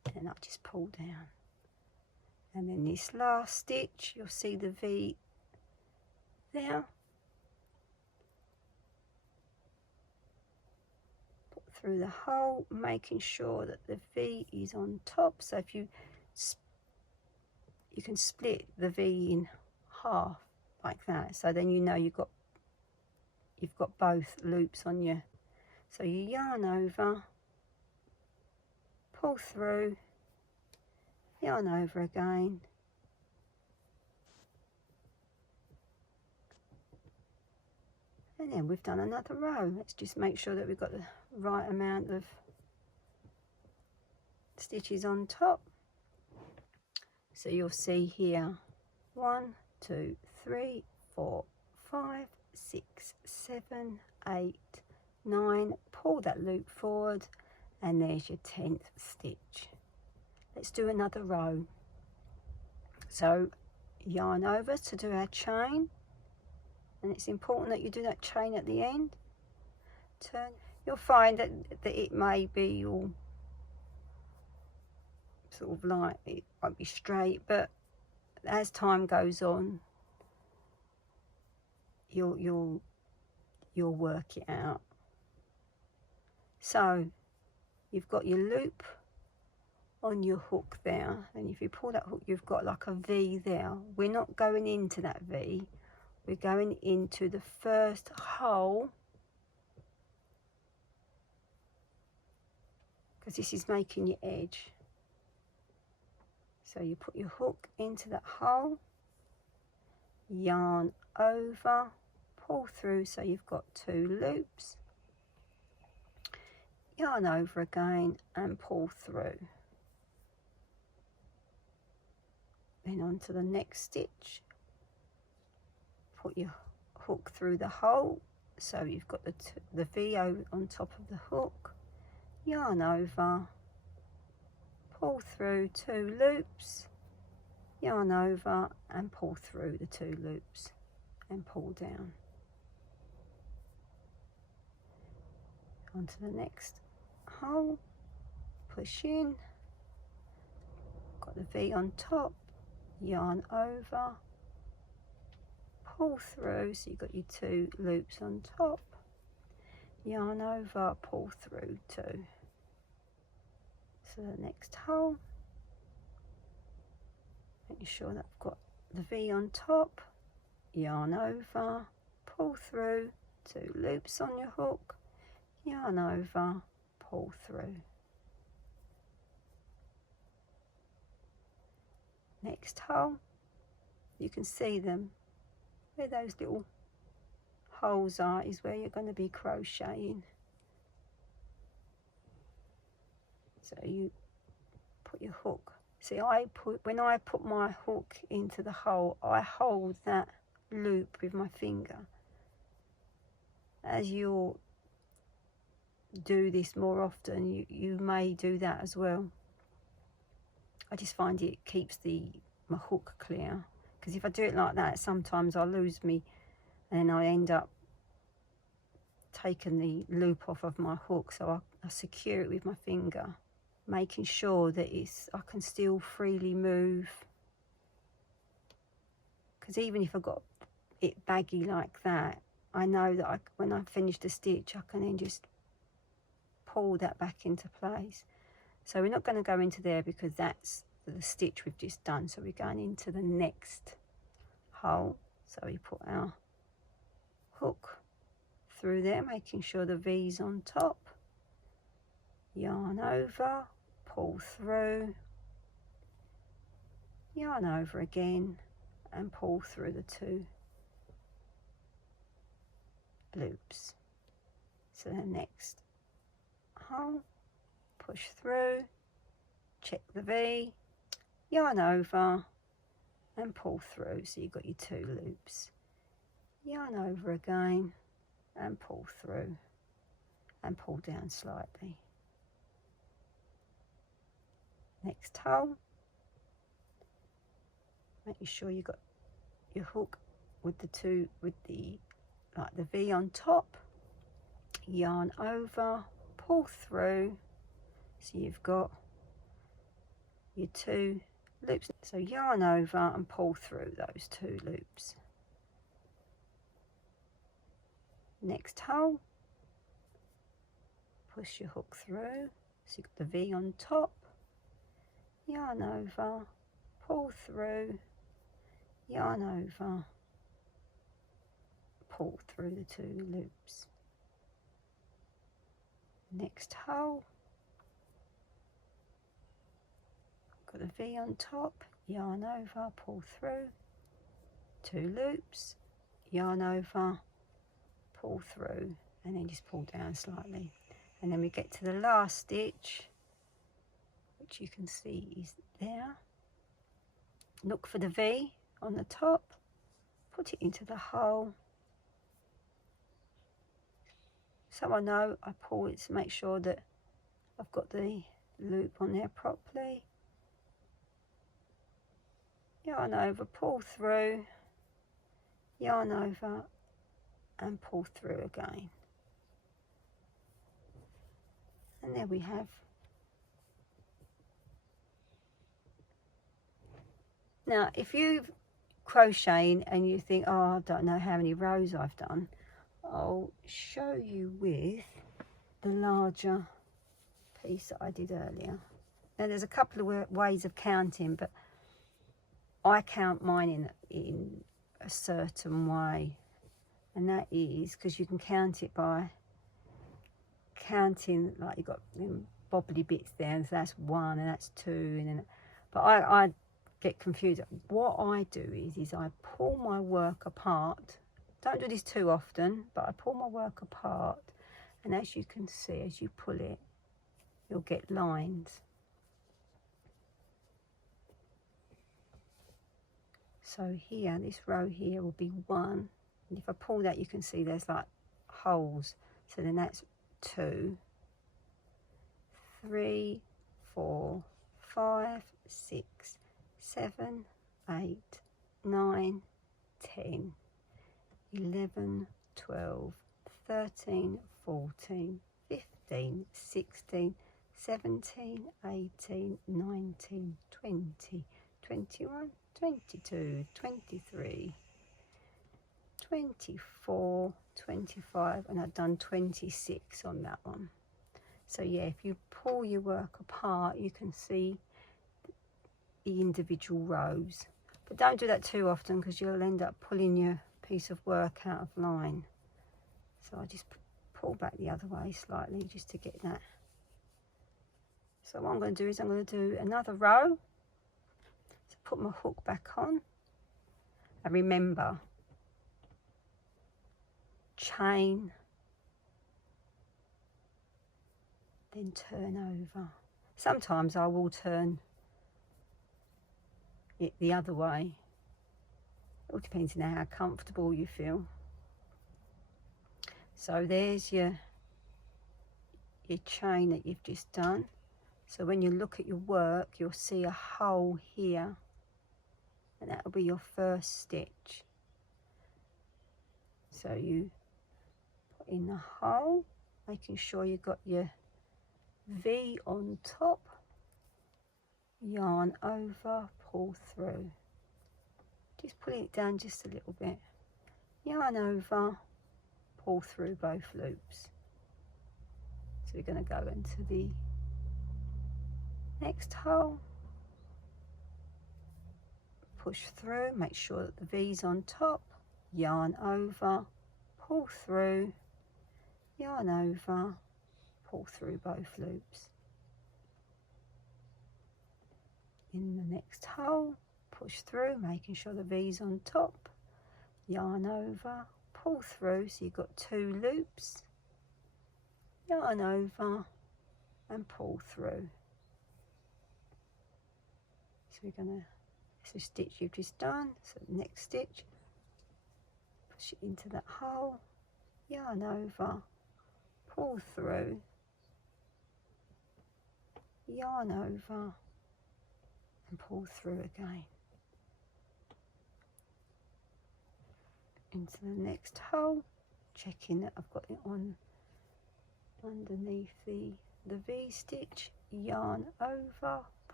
and I'll just pull down. And then this last stitch, you'll see the V there. Put through the hole, making sure that the V is on top. So if you can split the V in half like that, so then you know you've got both loops on you. So you yarn over, pull through, yarn over again, and then we've done another row. Let's just make sure that we've got the right amount of stitches on top. So you'll see here 1, 2, 3, 4, 5, 6, 7, 8, 9. Pull that loop forward, and there's your 10th stitch. Let's do another row. So yarn over to do our chain, and it's important that you do that chain at the end. Turn. You'll find that it may be all sort of like, it won't be straight, but as time goes on, you'll work it out. So you've got your loop on your hook there, and if you pull that hook, you've got like a V there. We're not going into that V, we're going into the first hole, because this is making your edge. So you put your hook into that hole, yarn over, pull through, so you've got 2 loops, yarn over again and pull through. Then on to the next stitch, put your hook through the hole, so you've got the V on top of the hook, yarn over, pull through 2 loops, yarn over and pull through the 2 loops and pull down. Onto the next hole, push in, got the V on top, yarn over, pull through, so you've got your 2 loops on top, yarn over, pull through 2. So the next hole, making sure that I've got the V on top, yarn over, pull through, 2 loops on your hook, yarn over, pull through. Next hole, you can see them, where those little holes are is where you're going to be crocheting. So you put your hook. See, when I put my hook into the hole, I hold that loop with my finger. As you'll do this more often, you may do that as well. I just find it keeps my hook clear, because if I do it like that, sometimes I lose me, and I end up taking the loop off of my hook. So I secure it with my finger, making sure that I can still freely move, because even if I got it baggy like that, I know that when I finish the stitch, I can then just pull that back into place. So we're not going to go into there because that's the stitch we've just done. So we're going into the next hole. So we put our hook through there, making sure the V's on top, yarn over, pull through, yarn over again and pull through the 2 loops. So the next hole, push through, check the V, yarn over and pull through, so you've got your 2 loops, yarn over again and pull through and pull down slightly. Next hole, making sure you've got your hook with the V on top, yarn over, pull through, so you've got your 2 loops. So yarn over and pull through those 2 loops. Next hole, push your hook through, so you've got the V on top, yarn over, pull through, yarn over, pull through the 2 loops. Next hole, got the V on top, yarn over, pull through, 2 loops, yarn over, pull through, and then just pull down slightly. And then we get to the last stitch, which you can see is there. Look for the V on the top, put it into the hole. So I know I pull it to make sure that I've got the loop on there properly. Yarn over, pull through, yarn over, and pull through again. And there we have. Now if you've crocheting and you think, oh, I don't know how many rows I've done, I'll show you with the larger piece that I did earlier. Now there's a couple of ways of counting, but I count mine in a certain way. And that is because you can count it by counting, like you've got bobbly bits there, and so that's 1 and that's 2, and then, but I get confused. What I do is I pull my work apart. Don't do this too often, but I pull my work apart, and as you can see, as you pull it, you'll get lines. So here, this row here will be 1. And if I pull that, you can see there's like holes. So then that's 2, 3, 4, 5, 6, 7, 8, 9, 10, 11, 12, 13, 14, 15, 16, 17, 18, 19, 20, 21, 22, 23, 24, 25, and I've done 26 on that one. So yeah, if you pull your work apart, you can see the individual rows, but don't do that too often because you'll end up pulling your piece of work out of line. So I just pull back the other way slightly just to get that. So what I'm going to do is I'm going to do another row. So put my hook back on, and remember, chain, then turn over. Sometimes I will turn it the other way. It all depends on how comfortable you feel. So there's your chain that you've just done. So when you look at your work, you'll see a hole here, and that will be your first stitch. So you put in the hole, making sure you've got your V on top, yarn over, pull through. Just pulling it down just a little bit. Yarn over, pull through both loops. So we're going to go into the next hole, push through, make sure that the V's on top, yarn over, pull through, yarn over, pull through both loops. In the next hole, push through, making sure the V's on top, yarn over, pull through, so you've got 2 loops, yarn over and pull through. So we're going to, it's a stitch you've just done, so the next stitch, push it into that hole, yarn over, pull through, yarn over and pull through again. Into the next hole, checking that I've got it on underneath the V stitch, yarn over,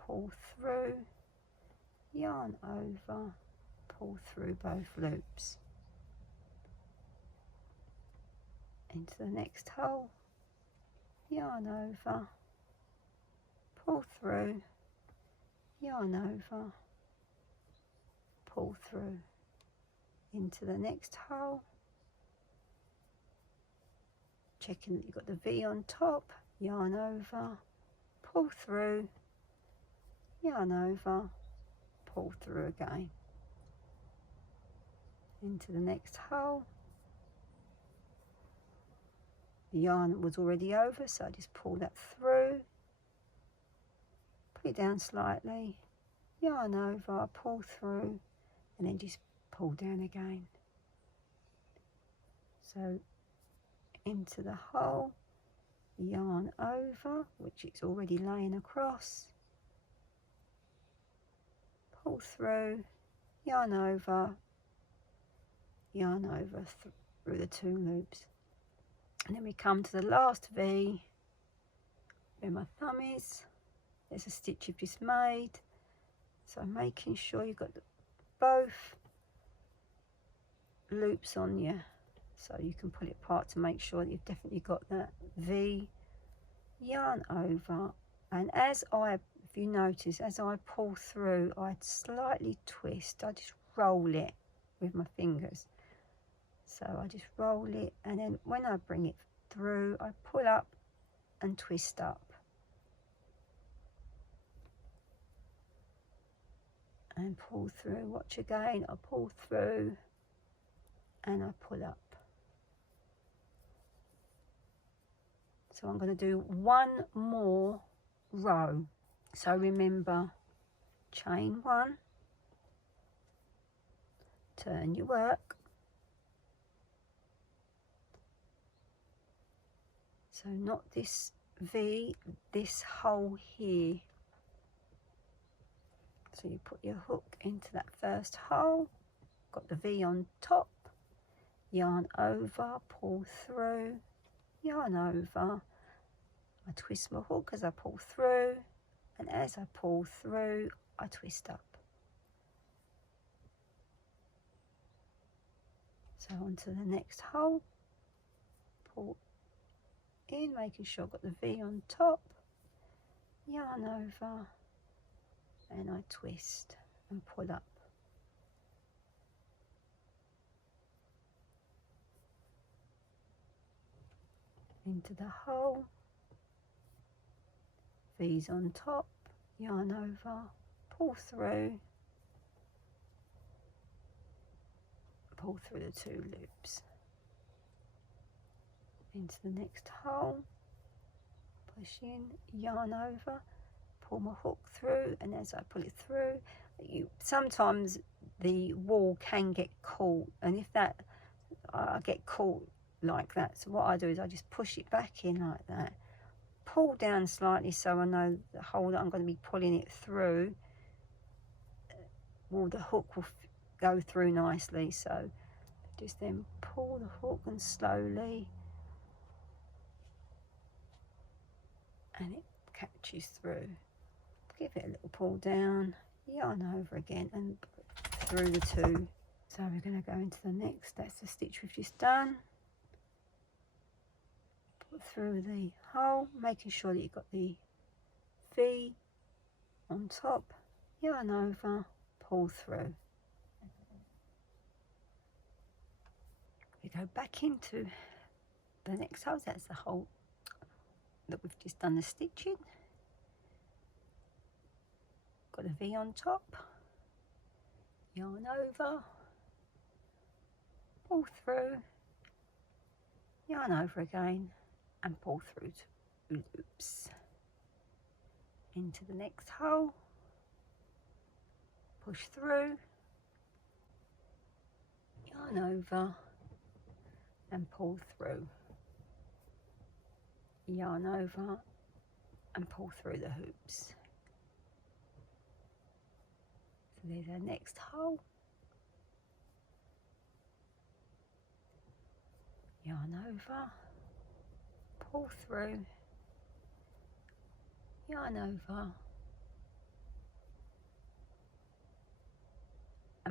pull through, yarn over, pull through both loops into the next hole, yarn over, pull through, yarn over, pull through into the next hole, checking that you've got the V on top, yarn over, pull through, yarn over, pull through again into the next hole. The yarn was already over, so I just pull that through, put it down slightly, yarn over, pull through, and then just pull down again. So into the hole, yarn over, which it's already laying across, pull through, yarn over through the 2 loops, and then we come to the last V where my thumb is. There's a stitch you've just made, so making sure you've got both loops on you, so you can pull it apart to make sure that you've definitely got that V, yarn over, and if you notice, as I pull through, I slightly twist, I just roll it with my fingers. So I just roll it, and then when I bring it through, I pull up and twist up. And pull through, watch again, I pull through and I pull up. So I'm going to do 1 more row. So remember, chain 1, turn your work. So not this V, this hole here. So you put your hook into that first hole, got the V on top, yarn over, pull through, yarn over. I twist my hook as I pull through, and as I pull through, I twist up. So onto the next hole, pull in, making sure I've got the V on top, yarn over, and I twist and pull up. Into the hole, V's on top, yarn over, pull through the 2 loops. Into the next hole, push in, yarn over, pull my hook through, and as I pull it through, sometimes the wool can get caught, and if I get caught like that, so what I do is I just push it back in like that, pull down slightly so I know the hole that I'm going to be pulling it through, well, the hook will go through nicely. So just then pull the hook and slowly, and it catches through. Give it a little pull down, yarn over again, and through the 2. So we're going to go into the next, that's the stitch we've just done. Put through the hole, making sure that you've got the V on top, yarn over, pull through. We go back into the next hole, that's the hole that we've just done the stitching. Got a V on top, yarn over, pull through, yarn over again, and pull through 2 loops. Into the next hole, push through, yarn over, and pull through, yarn over, and pull through the hoops. So there's our next hole, yarn over, pull through, yarn over,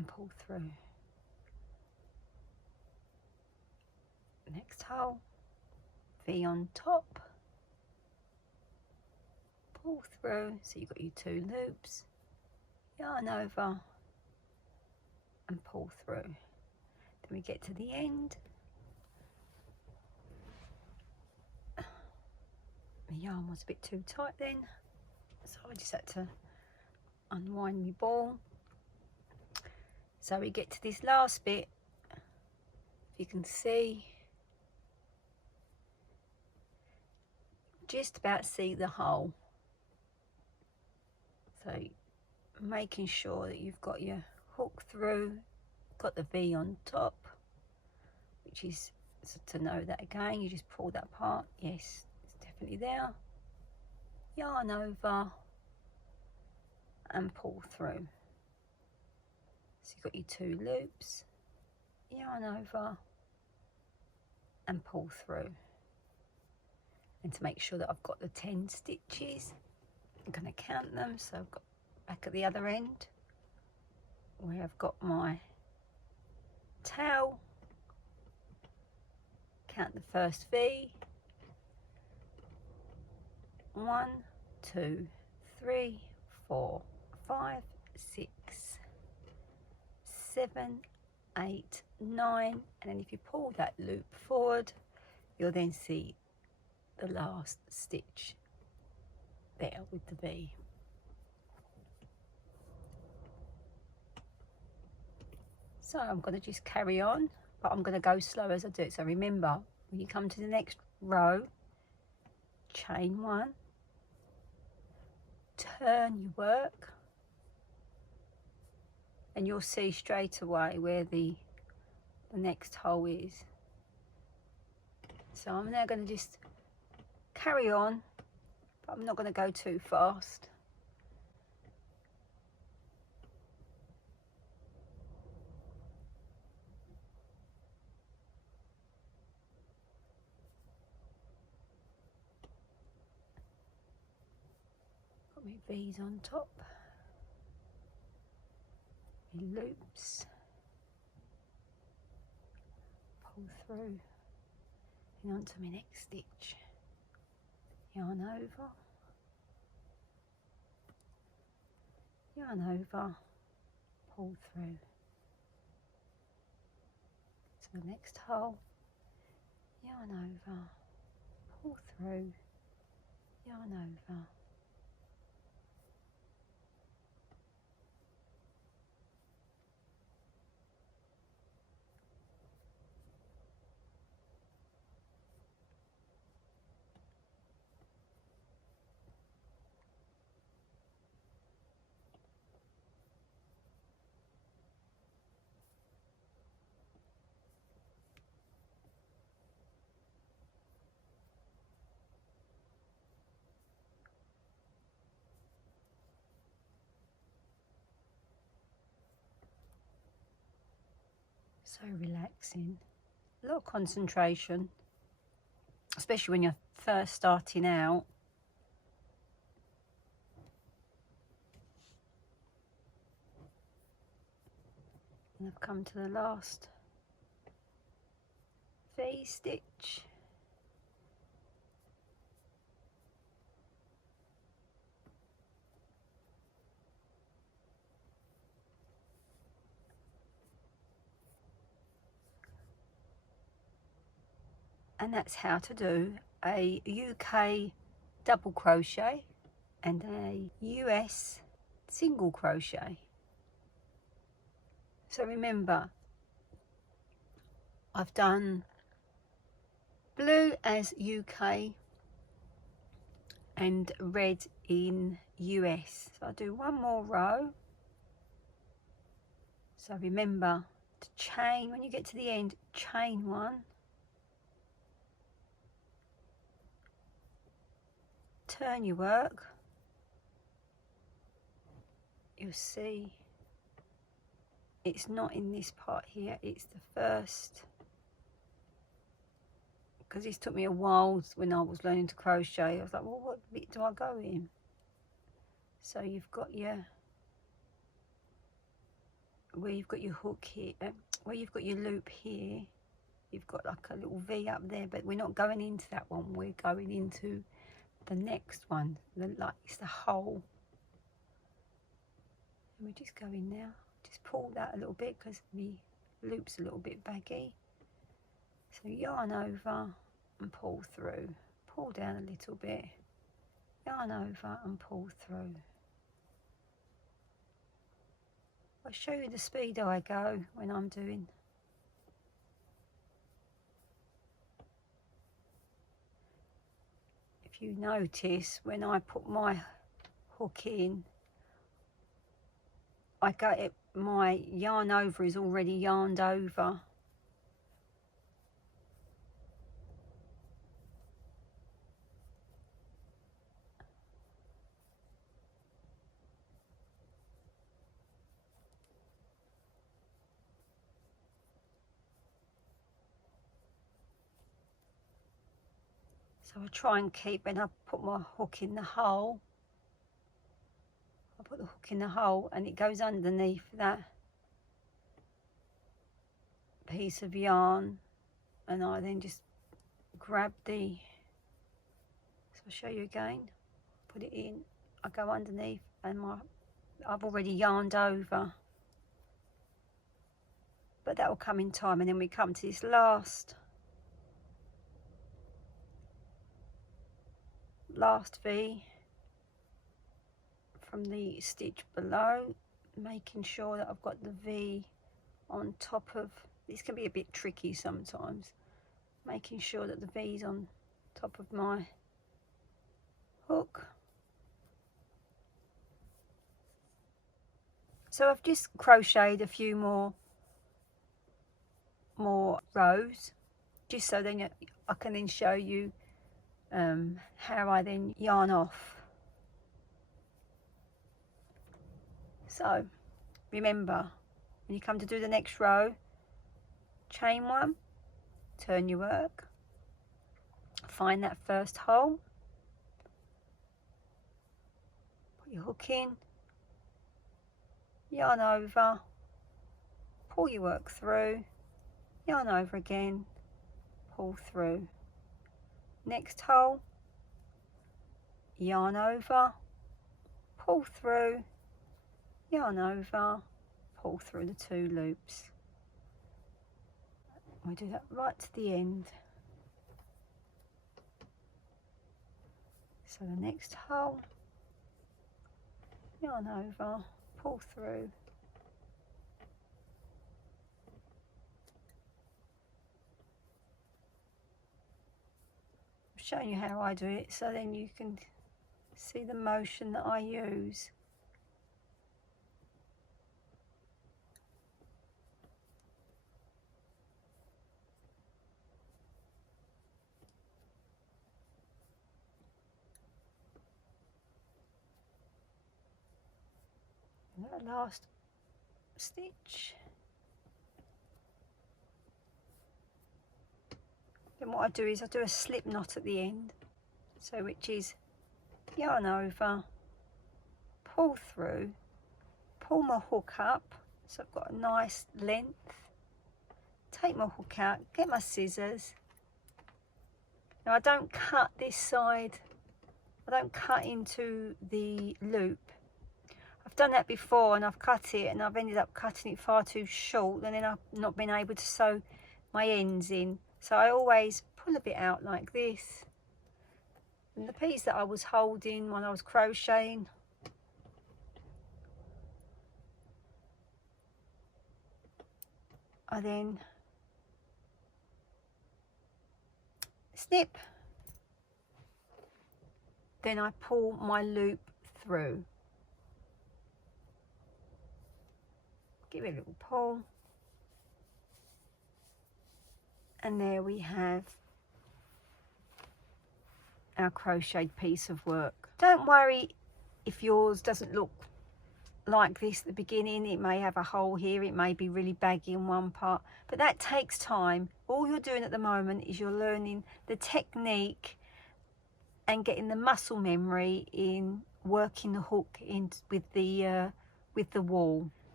pull through. Next hole, V on top, pull through, so you've got your 2 loops, yarn over and pull through. Then we get to the end, my yarn was a bit too tight then, so I just had to unwind my ball. So we get to this last bit, if you can see, just about see the hole. So making sure that you've got your hook through, got the V on top, which is, so to know that again, you just pull that part. Yes, it's definitely there. Yarn over and pull through. So you've got your 2 loops, yarn over and pull through. And to make sure that I've got the 10 stitches, I'm going to count them. So I've got back at the other end where I've got my tail, count the first V, 1, 2, 3, 4, 5, 6, 7, 8, 9, and then if you pull that loop forward, you'll then see the last stitch there with the V. So I'm going to just carry on, but I'm going to go slow as I do it. So remember, when you come to the next row, chain 1, turn your work, and you'll see straight away where the next hole is. So I'm now going to just carry on, but I'm not going to go too fast. Got my V's on top, my loops, pull through and onto my next stitch, yarn over, yarn over, pull through to the next hole, yarn over, pull through, yarn over, so relaxing, a lot of concentration, especially when you're first starting out. And I've come to the last V stitch. And that's how to do a UK double crochet and a US single crochet. So remember, I've done blue as UK and red in US. So I'll do one more row. So remember to chain, when you get to the end, chain 1, turn your work, you'll see it's not in this part here, it's the first, because this took me a while when I was learning to crochet. I was like, well, what bit do I go in? So you've got your where you've got your hook here, where you've got your loop here, you've got like a little V up there, but we're not going into that one, we're going into the next one, like it's the hole. And we just go in now, just pull that a little bit because the loop's a little bit baggy. So yarn over and pull through, pull down a little bit, yarn over and pull through. I'll show you the speed I go when I'm doing. If you notice, when I put my hook in, I got it, my yarn over is already yarned over. So I try and keep, when I put my hook in the hole, I put the hook in the hole and it goes underneath that piece of yarn, and I then just grab the, so I'll show you again, put it in, I go underneath and I've already yarned over, but that will come in time. And then we come to this last V from the stitch below, making sure that I've got the V on top of, this can be a bit tricky sometimes, making sure that the V's on top of my hook. So I've just crocheted a few more rows, just so then I can then show you how I then yarn off. So remember, when you come to do the next row, chain one, turn your work, find that first hole, put your hook in, yarn over, pull your work through, yarn over again, pull through. Next hole, yarn over, pull through, yarn over, pull through the 2 loops. We do that right to the end. So the next hole, yarn over, pull through, I'm showing you how I do it so then you can see the motion that I use. That last stitch, then what I do is I do a slip knot at the end, so which is yarn over, pull through, pull my hook up so I've got a nice length, take my hook out, get my scissors. Now I don't cut this side, I don't cut into the loop. I've done that before and I've cut it and I've ended up cutting it far too short, and then I've not been able to sew my ends in. So I always pull a bit out like this. And the piece that I was holding while I was crocheting, I then snip, then I pull my loop through. Give it a little pull, and there we have our crocheted piece of work. Don't worry if yours doesn't look like this at the beginning. It may have a hole here, it may be really baggy in one part, but that takes time. All you're doing at the moment is you're learning the technique and getting the muscle memory in working the hook in with the wall.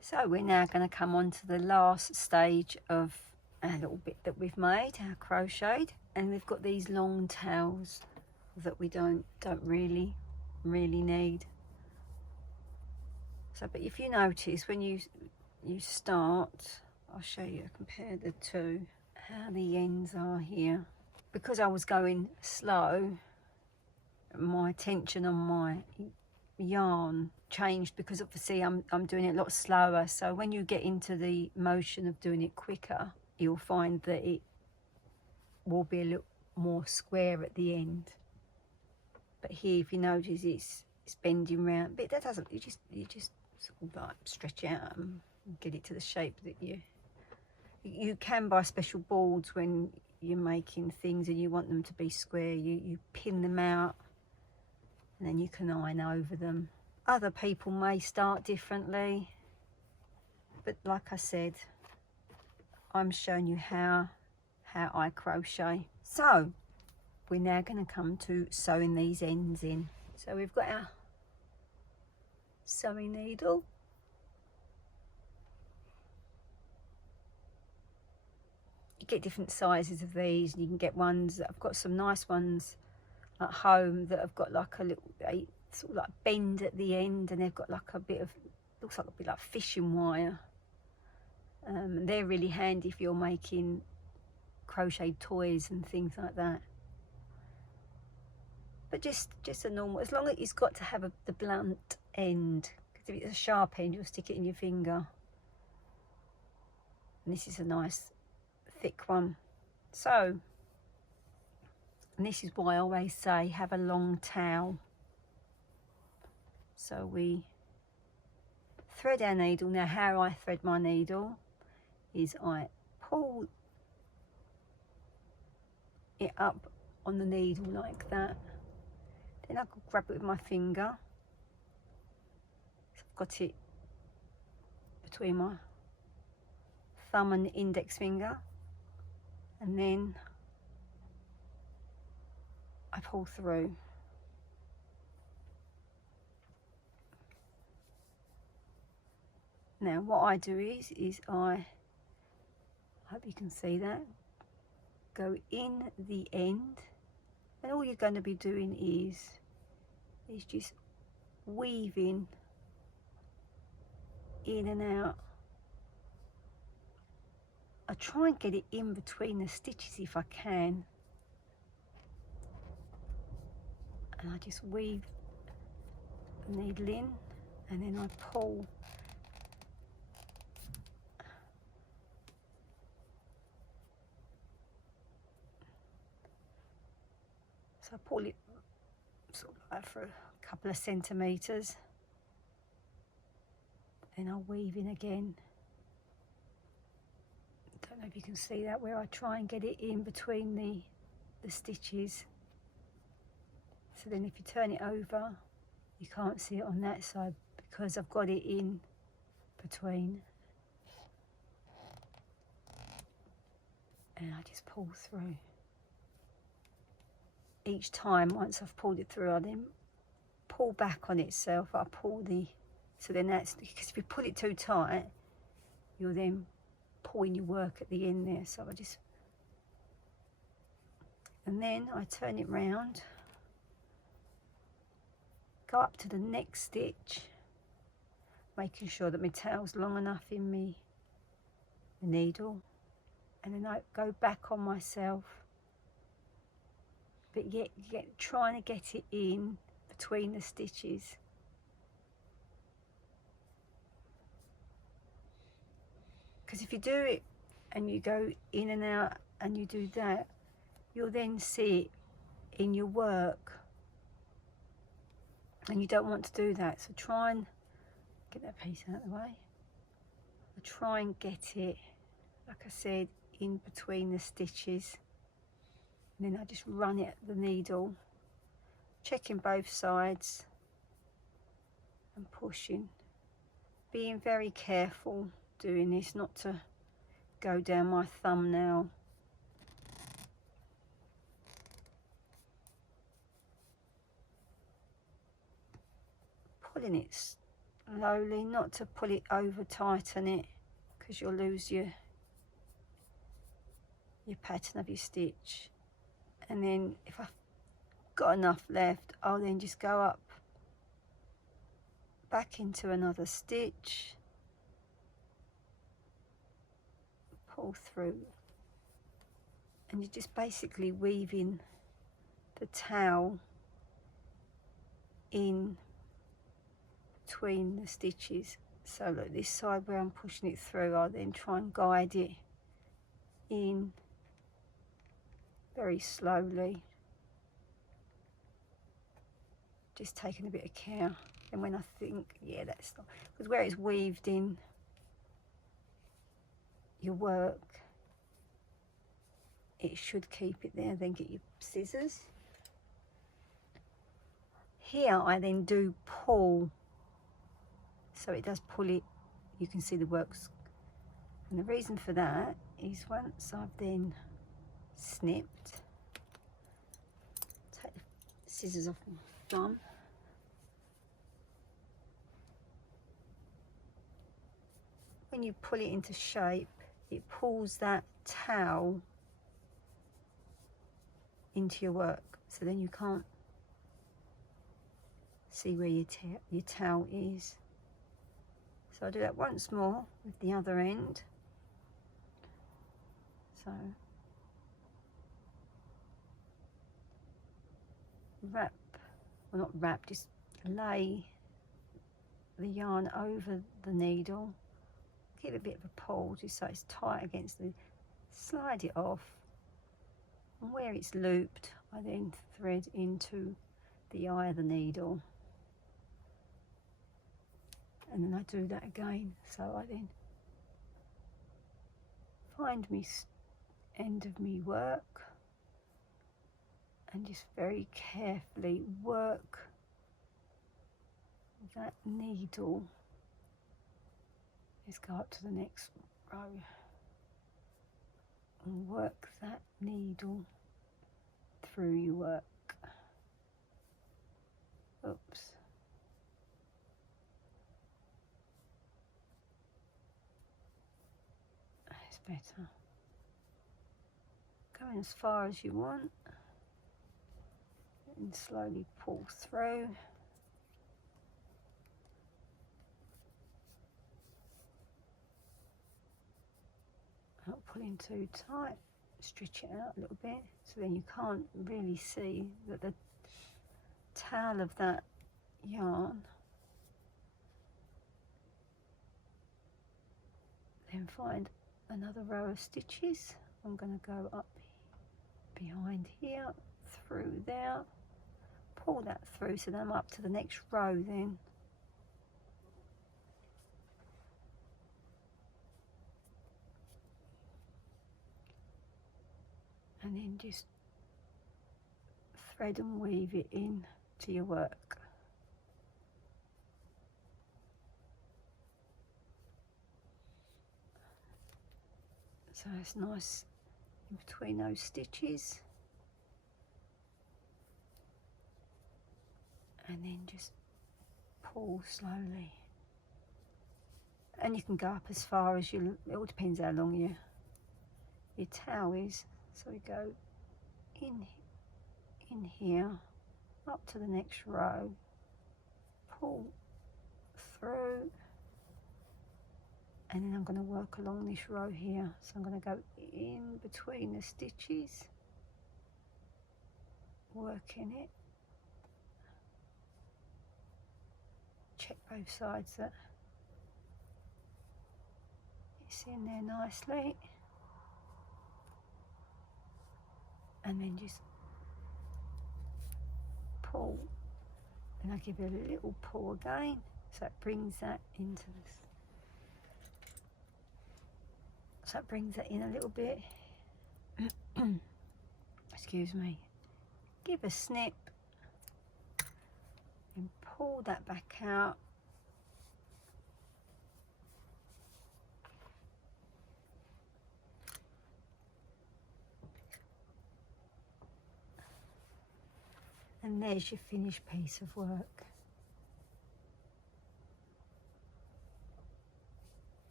So we're now going to come on to the last stage of our little bit that we've made, our crocheted, and we've got these long tails that we don't really need. So, but if you notice when you start, I'll show you, compare the two, how the ends are here. Because I was going slow, my tension on my yarn changed, because obviously I'm doing it a lot slower. So when you get into the motion of doing it quicker, you'll find that it will be a little more square at the end. But here, if you notice, it's bending round, but that doesn't, you just sort of like stretch out and get it to the shape that you can buy special boards when you're making things and you want them to be square. You pin them out and then you can iron over them. Other people may start differently, but like I said, I'm showing you how I crochet. So we're now going to come to sewing these ends in. So we've got our sewing needle. You get different sizes of these. You can get ones that, I've got some nice ones at home that have got like a little sort of like bend at the end, and they've got like a bit of, looks like a bit like fishing wire. And they're really handy if you're making crochet toys and things like that. But just a normal, as long as it's got to have the blunt end, because if it's a sharp end you'll stick it in your finger. And this is a nice thick one. So, and this is why I always say have a long tail. So we thread our needle. Now how I thread my needle is I pull it up on the needle like that. Then I can grab it with my finger. So I've got it between my thumb and index finger, and then I pull through. Now what I do is I hope you can see that, go in the end, and all you're going to be doing is just weaving in and out. I try and get it in between the stitches if I can, and I just weave the needle in, and then I pull. So I pull it sort of like for a couple of centimetres, then I'll weave in again. Don't know if you can see that, where I try and get it in between the stitches. So then if you turn it over, you can't see it on that side because I've got it in between. And I just pull through. Each time, once I've pulled it through, I then pull back on itself. I pull so then that's, because if you pull it too tight, you're then pulling your work at the end there. So I just, and then I turn it round, go up to the next stitch, making sure that my tail's long enough in the needle, and then I go back on myself, but yet trying to get it in between the stitches. Because if you do it and you go in and out and you do that, you'll then see it in your work, and you don't want to do that. So try and get that piece out of the way. Try and get it, like I said, in between the stitches. And then I just run it at the needle, checking both sides and pushing. Being very careful doing this, not to go down my thumbnail. Pulling it slowly, not to pull it over tighten it, because you'll lose your pattern of your stitch. And then if I've got enough left, I'll then just go up back into another stitch, pull through, and you're just basically weaving the towel in between the stitches. So look, this side where I'm pushing it through, I'll then try and guide it in very slowly, just taking a bit of care. And when I think, yeah, that's not, because where it's weaved in your work, it should keep it there. Then get your scissors. Here I then do pull, so it does pull it, you can see the works. And the reason for that is once I've then snipped, take the scissors off my thumb, when you pull it into shape, it pulls that towel into your work, so then you can't see where your towel is. So I'll do that once more with the other end. So wrap, well not wrap, just lay the yarn over the needle, give it a bit of a pull just so it's tight against the, slide it off, and where it's looped I then thread into the eye of the needle, and then I do that again. So I then find me end of me work and just very carefully work that needle. Let's go up to the next row and work that needle through your work. Oops. That's better. Going as far as you want and slowly pull through. Not pulling too tight, stretch it out a little bit so then you can't really see that the tail of that yarn. Then find another row of stitches. I'm going to go up behind here, through there, pull that through so then I'm up to the next row then. And then just thread and weave it in to your work. So it's nice in between those stitches. And then just pull slowly. And you can go up as far as you, it all depends how long your towel is. So we go in here, up to the next row, pull through, and then I'm going to work along this row here. So I'm going to go in between the stitches, working it. Check both sides that it's in there nicely. And then just pull, and I give it a little pull again, so it brings that into this. So it brings that in a little bit. Excuse me. Give a snip and pull that back out. And there's your finished piece of work.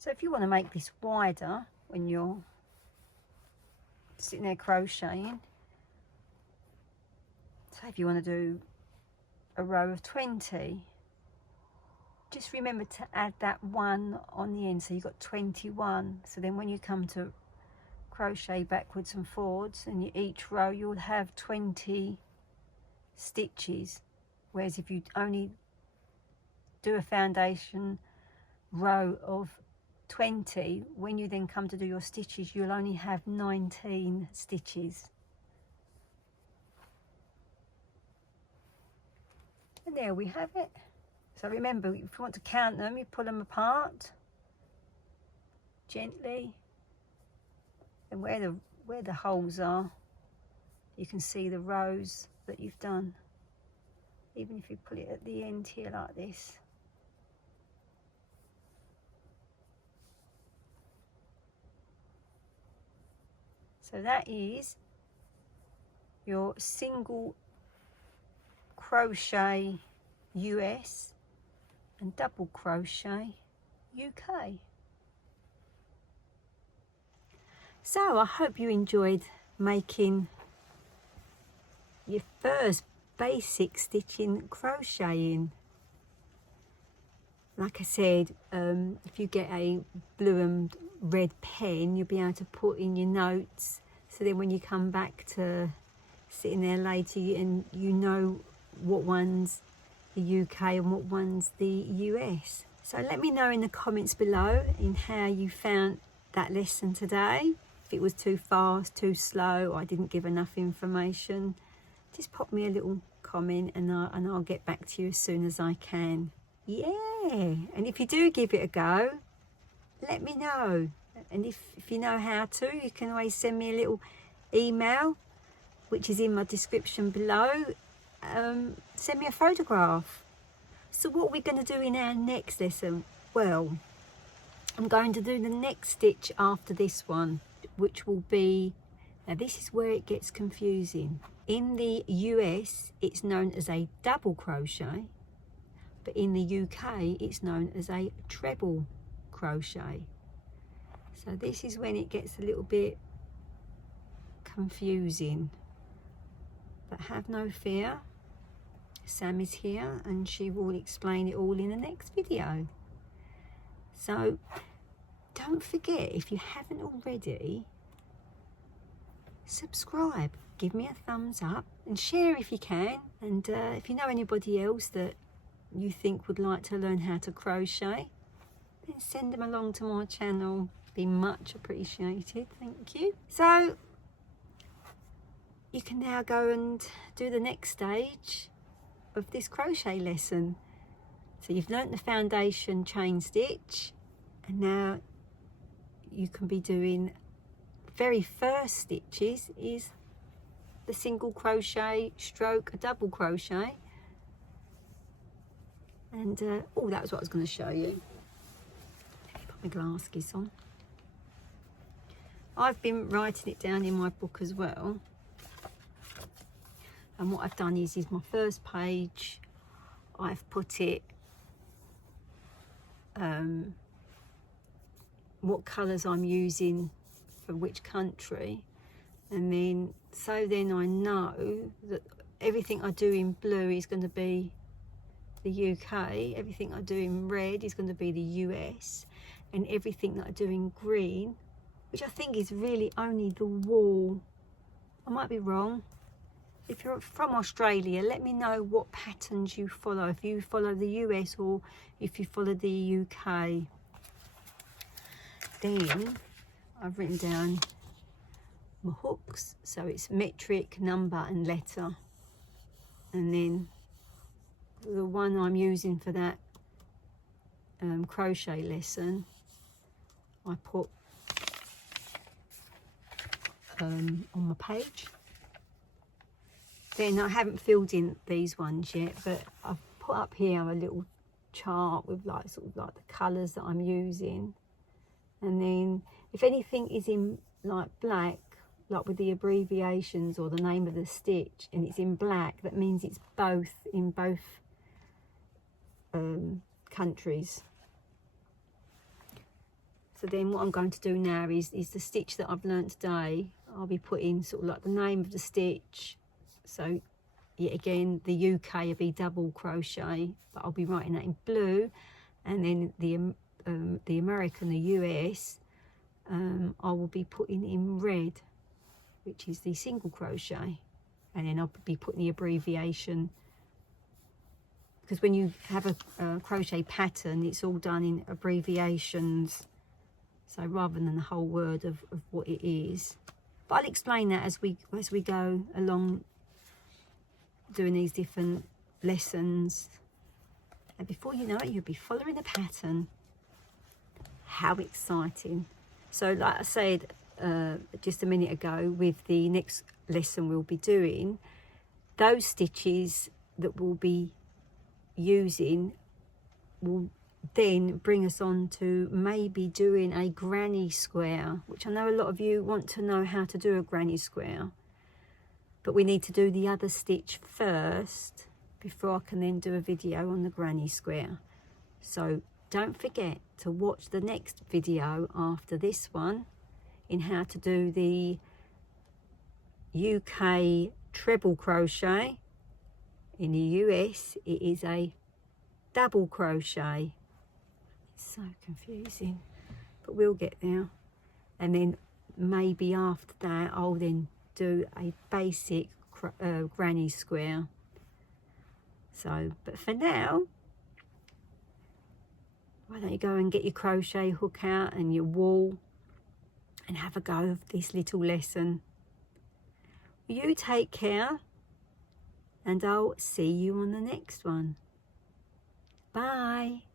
So if you want to make this wider when you're sitting there crocheting, so if you want to do a row of 20, just remember to add that 1 on the end, so you've got 21. So then when you come to crochet backwards and forwards, and each row you'll have 20 stitches, whereas if you only do a foundation row of 20, when you then come to do your stitches, you'll only have 19 stitches. And there we have it. So remember, if you want to count them, you pull them apart gently, and where the holes are, you can see the rows that you've done, even if you pull it at the end here like this. So that is your single crochet US and double crochet UK. So I hope you enjoyed making your first basic stitching crocheting. Like I said, if you get a blue and red pen, you'll be able to put in your notes, so then when you come back to sitting there later, and you know what one's the UK and what one's the US. So let me know in the comments below in how you found that lesson today. If it was too fast, too slow, or I didn't give enough information, just pop me a little comment and I'll get back to you as soon as I can. Yeah, and if you do give it a go, let me know. And if you know how to, you can always send me a little email, which is in my description below. Send me a photograph. So what are we going to do in our next lesson? Well, I'm going to do the next stitch after this one, which will be, now this is where it gets confusing. In the US, it's known as a double crochet, but in the UK, it's known as a treble crochet. So this is when it gets a little bit confusing, but have no fear. Sam is here and she will explain it all in the next video. So don't forget, if you haven't already, subscribe, give me a thumbs up and share if you can. And if you know anybody else that you think would like to learn how to crochet, then send them along to my channel. Be much appreciated, thank you. So you can now go and do the next stage of this crochet lesson. So you've learnt the foundation chain stitch, and now you can be doing very first stitches is the single crochet stroke a double crochet. And oh, that was what I was going to show you. Let me put my glasses on. I've been writing it down in my book as well, and what I've done is my first page, I've put it what colours I'm using for which country, and then then I know that everything I do in blue is going to be the UK, everything I do in red is going to be the US, and everything that I do in green, which I think is really only the wall, I might be wrong. If you're from Australia, let me know what patterns you follow, if you follow the US or if you follow the UK. Then I've written down my hooks, so it's metric, number and letter, and then the one I'm using for that crochet lesson, I put on my page. Then I haven't filled in these ones yet, but I've put up here a little chart with like sort of like the colours that I'm using, and then if anything is in like black, like with the abbreviations or the name of the stitch, and it's in black, that means it's both in both countries. So then what I'm going to do now is the stitch that I've learnt today, I'll be putting sort of like the name of the stitch. So yet again, the UK will be double crochet, but I'll be writing that in blue. And then the American, the US, I will be putting in red, which is the single crochet. And then I'll be putting the abbreviation, because when you have a crochet pattern, it's all done in abbreviations. So rather than the whole word of what it is. But I'll explain that as we go along doing these different lessons. And before you know it, you'll be following the pattern. How exciting. So like I said just a minute ago, with the next lesson we'll be doing, those stitches that we'll be using will then bring us on to maybe doing a granny square, which I know a lot of you want to know how to do a granny square, but we need to do the other stitch first before I can then do a video on the granny square. So don't forget to watch the next video after this one in how to do the UK treble crochet. In the US it is a double crochet. It's so confusing, but we'll get there. And then maybe after that I'll then do a basic granny square. So, but for now, why don't you go and get your crochet hook out and your wool and have a go of this little lesson. You take care, and I'll see you on the next one. Bye.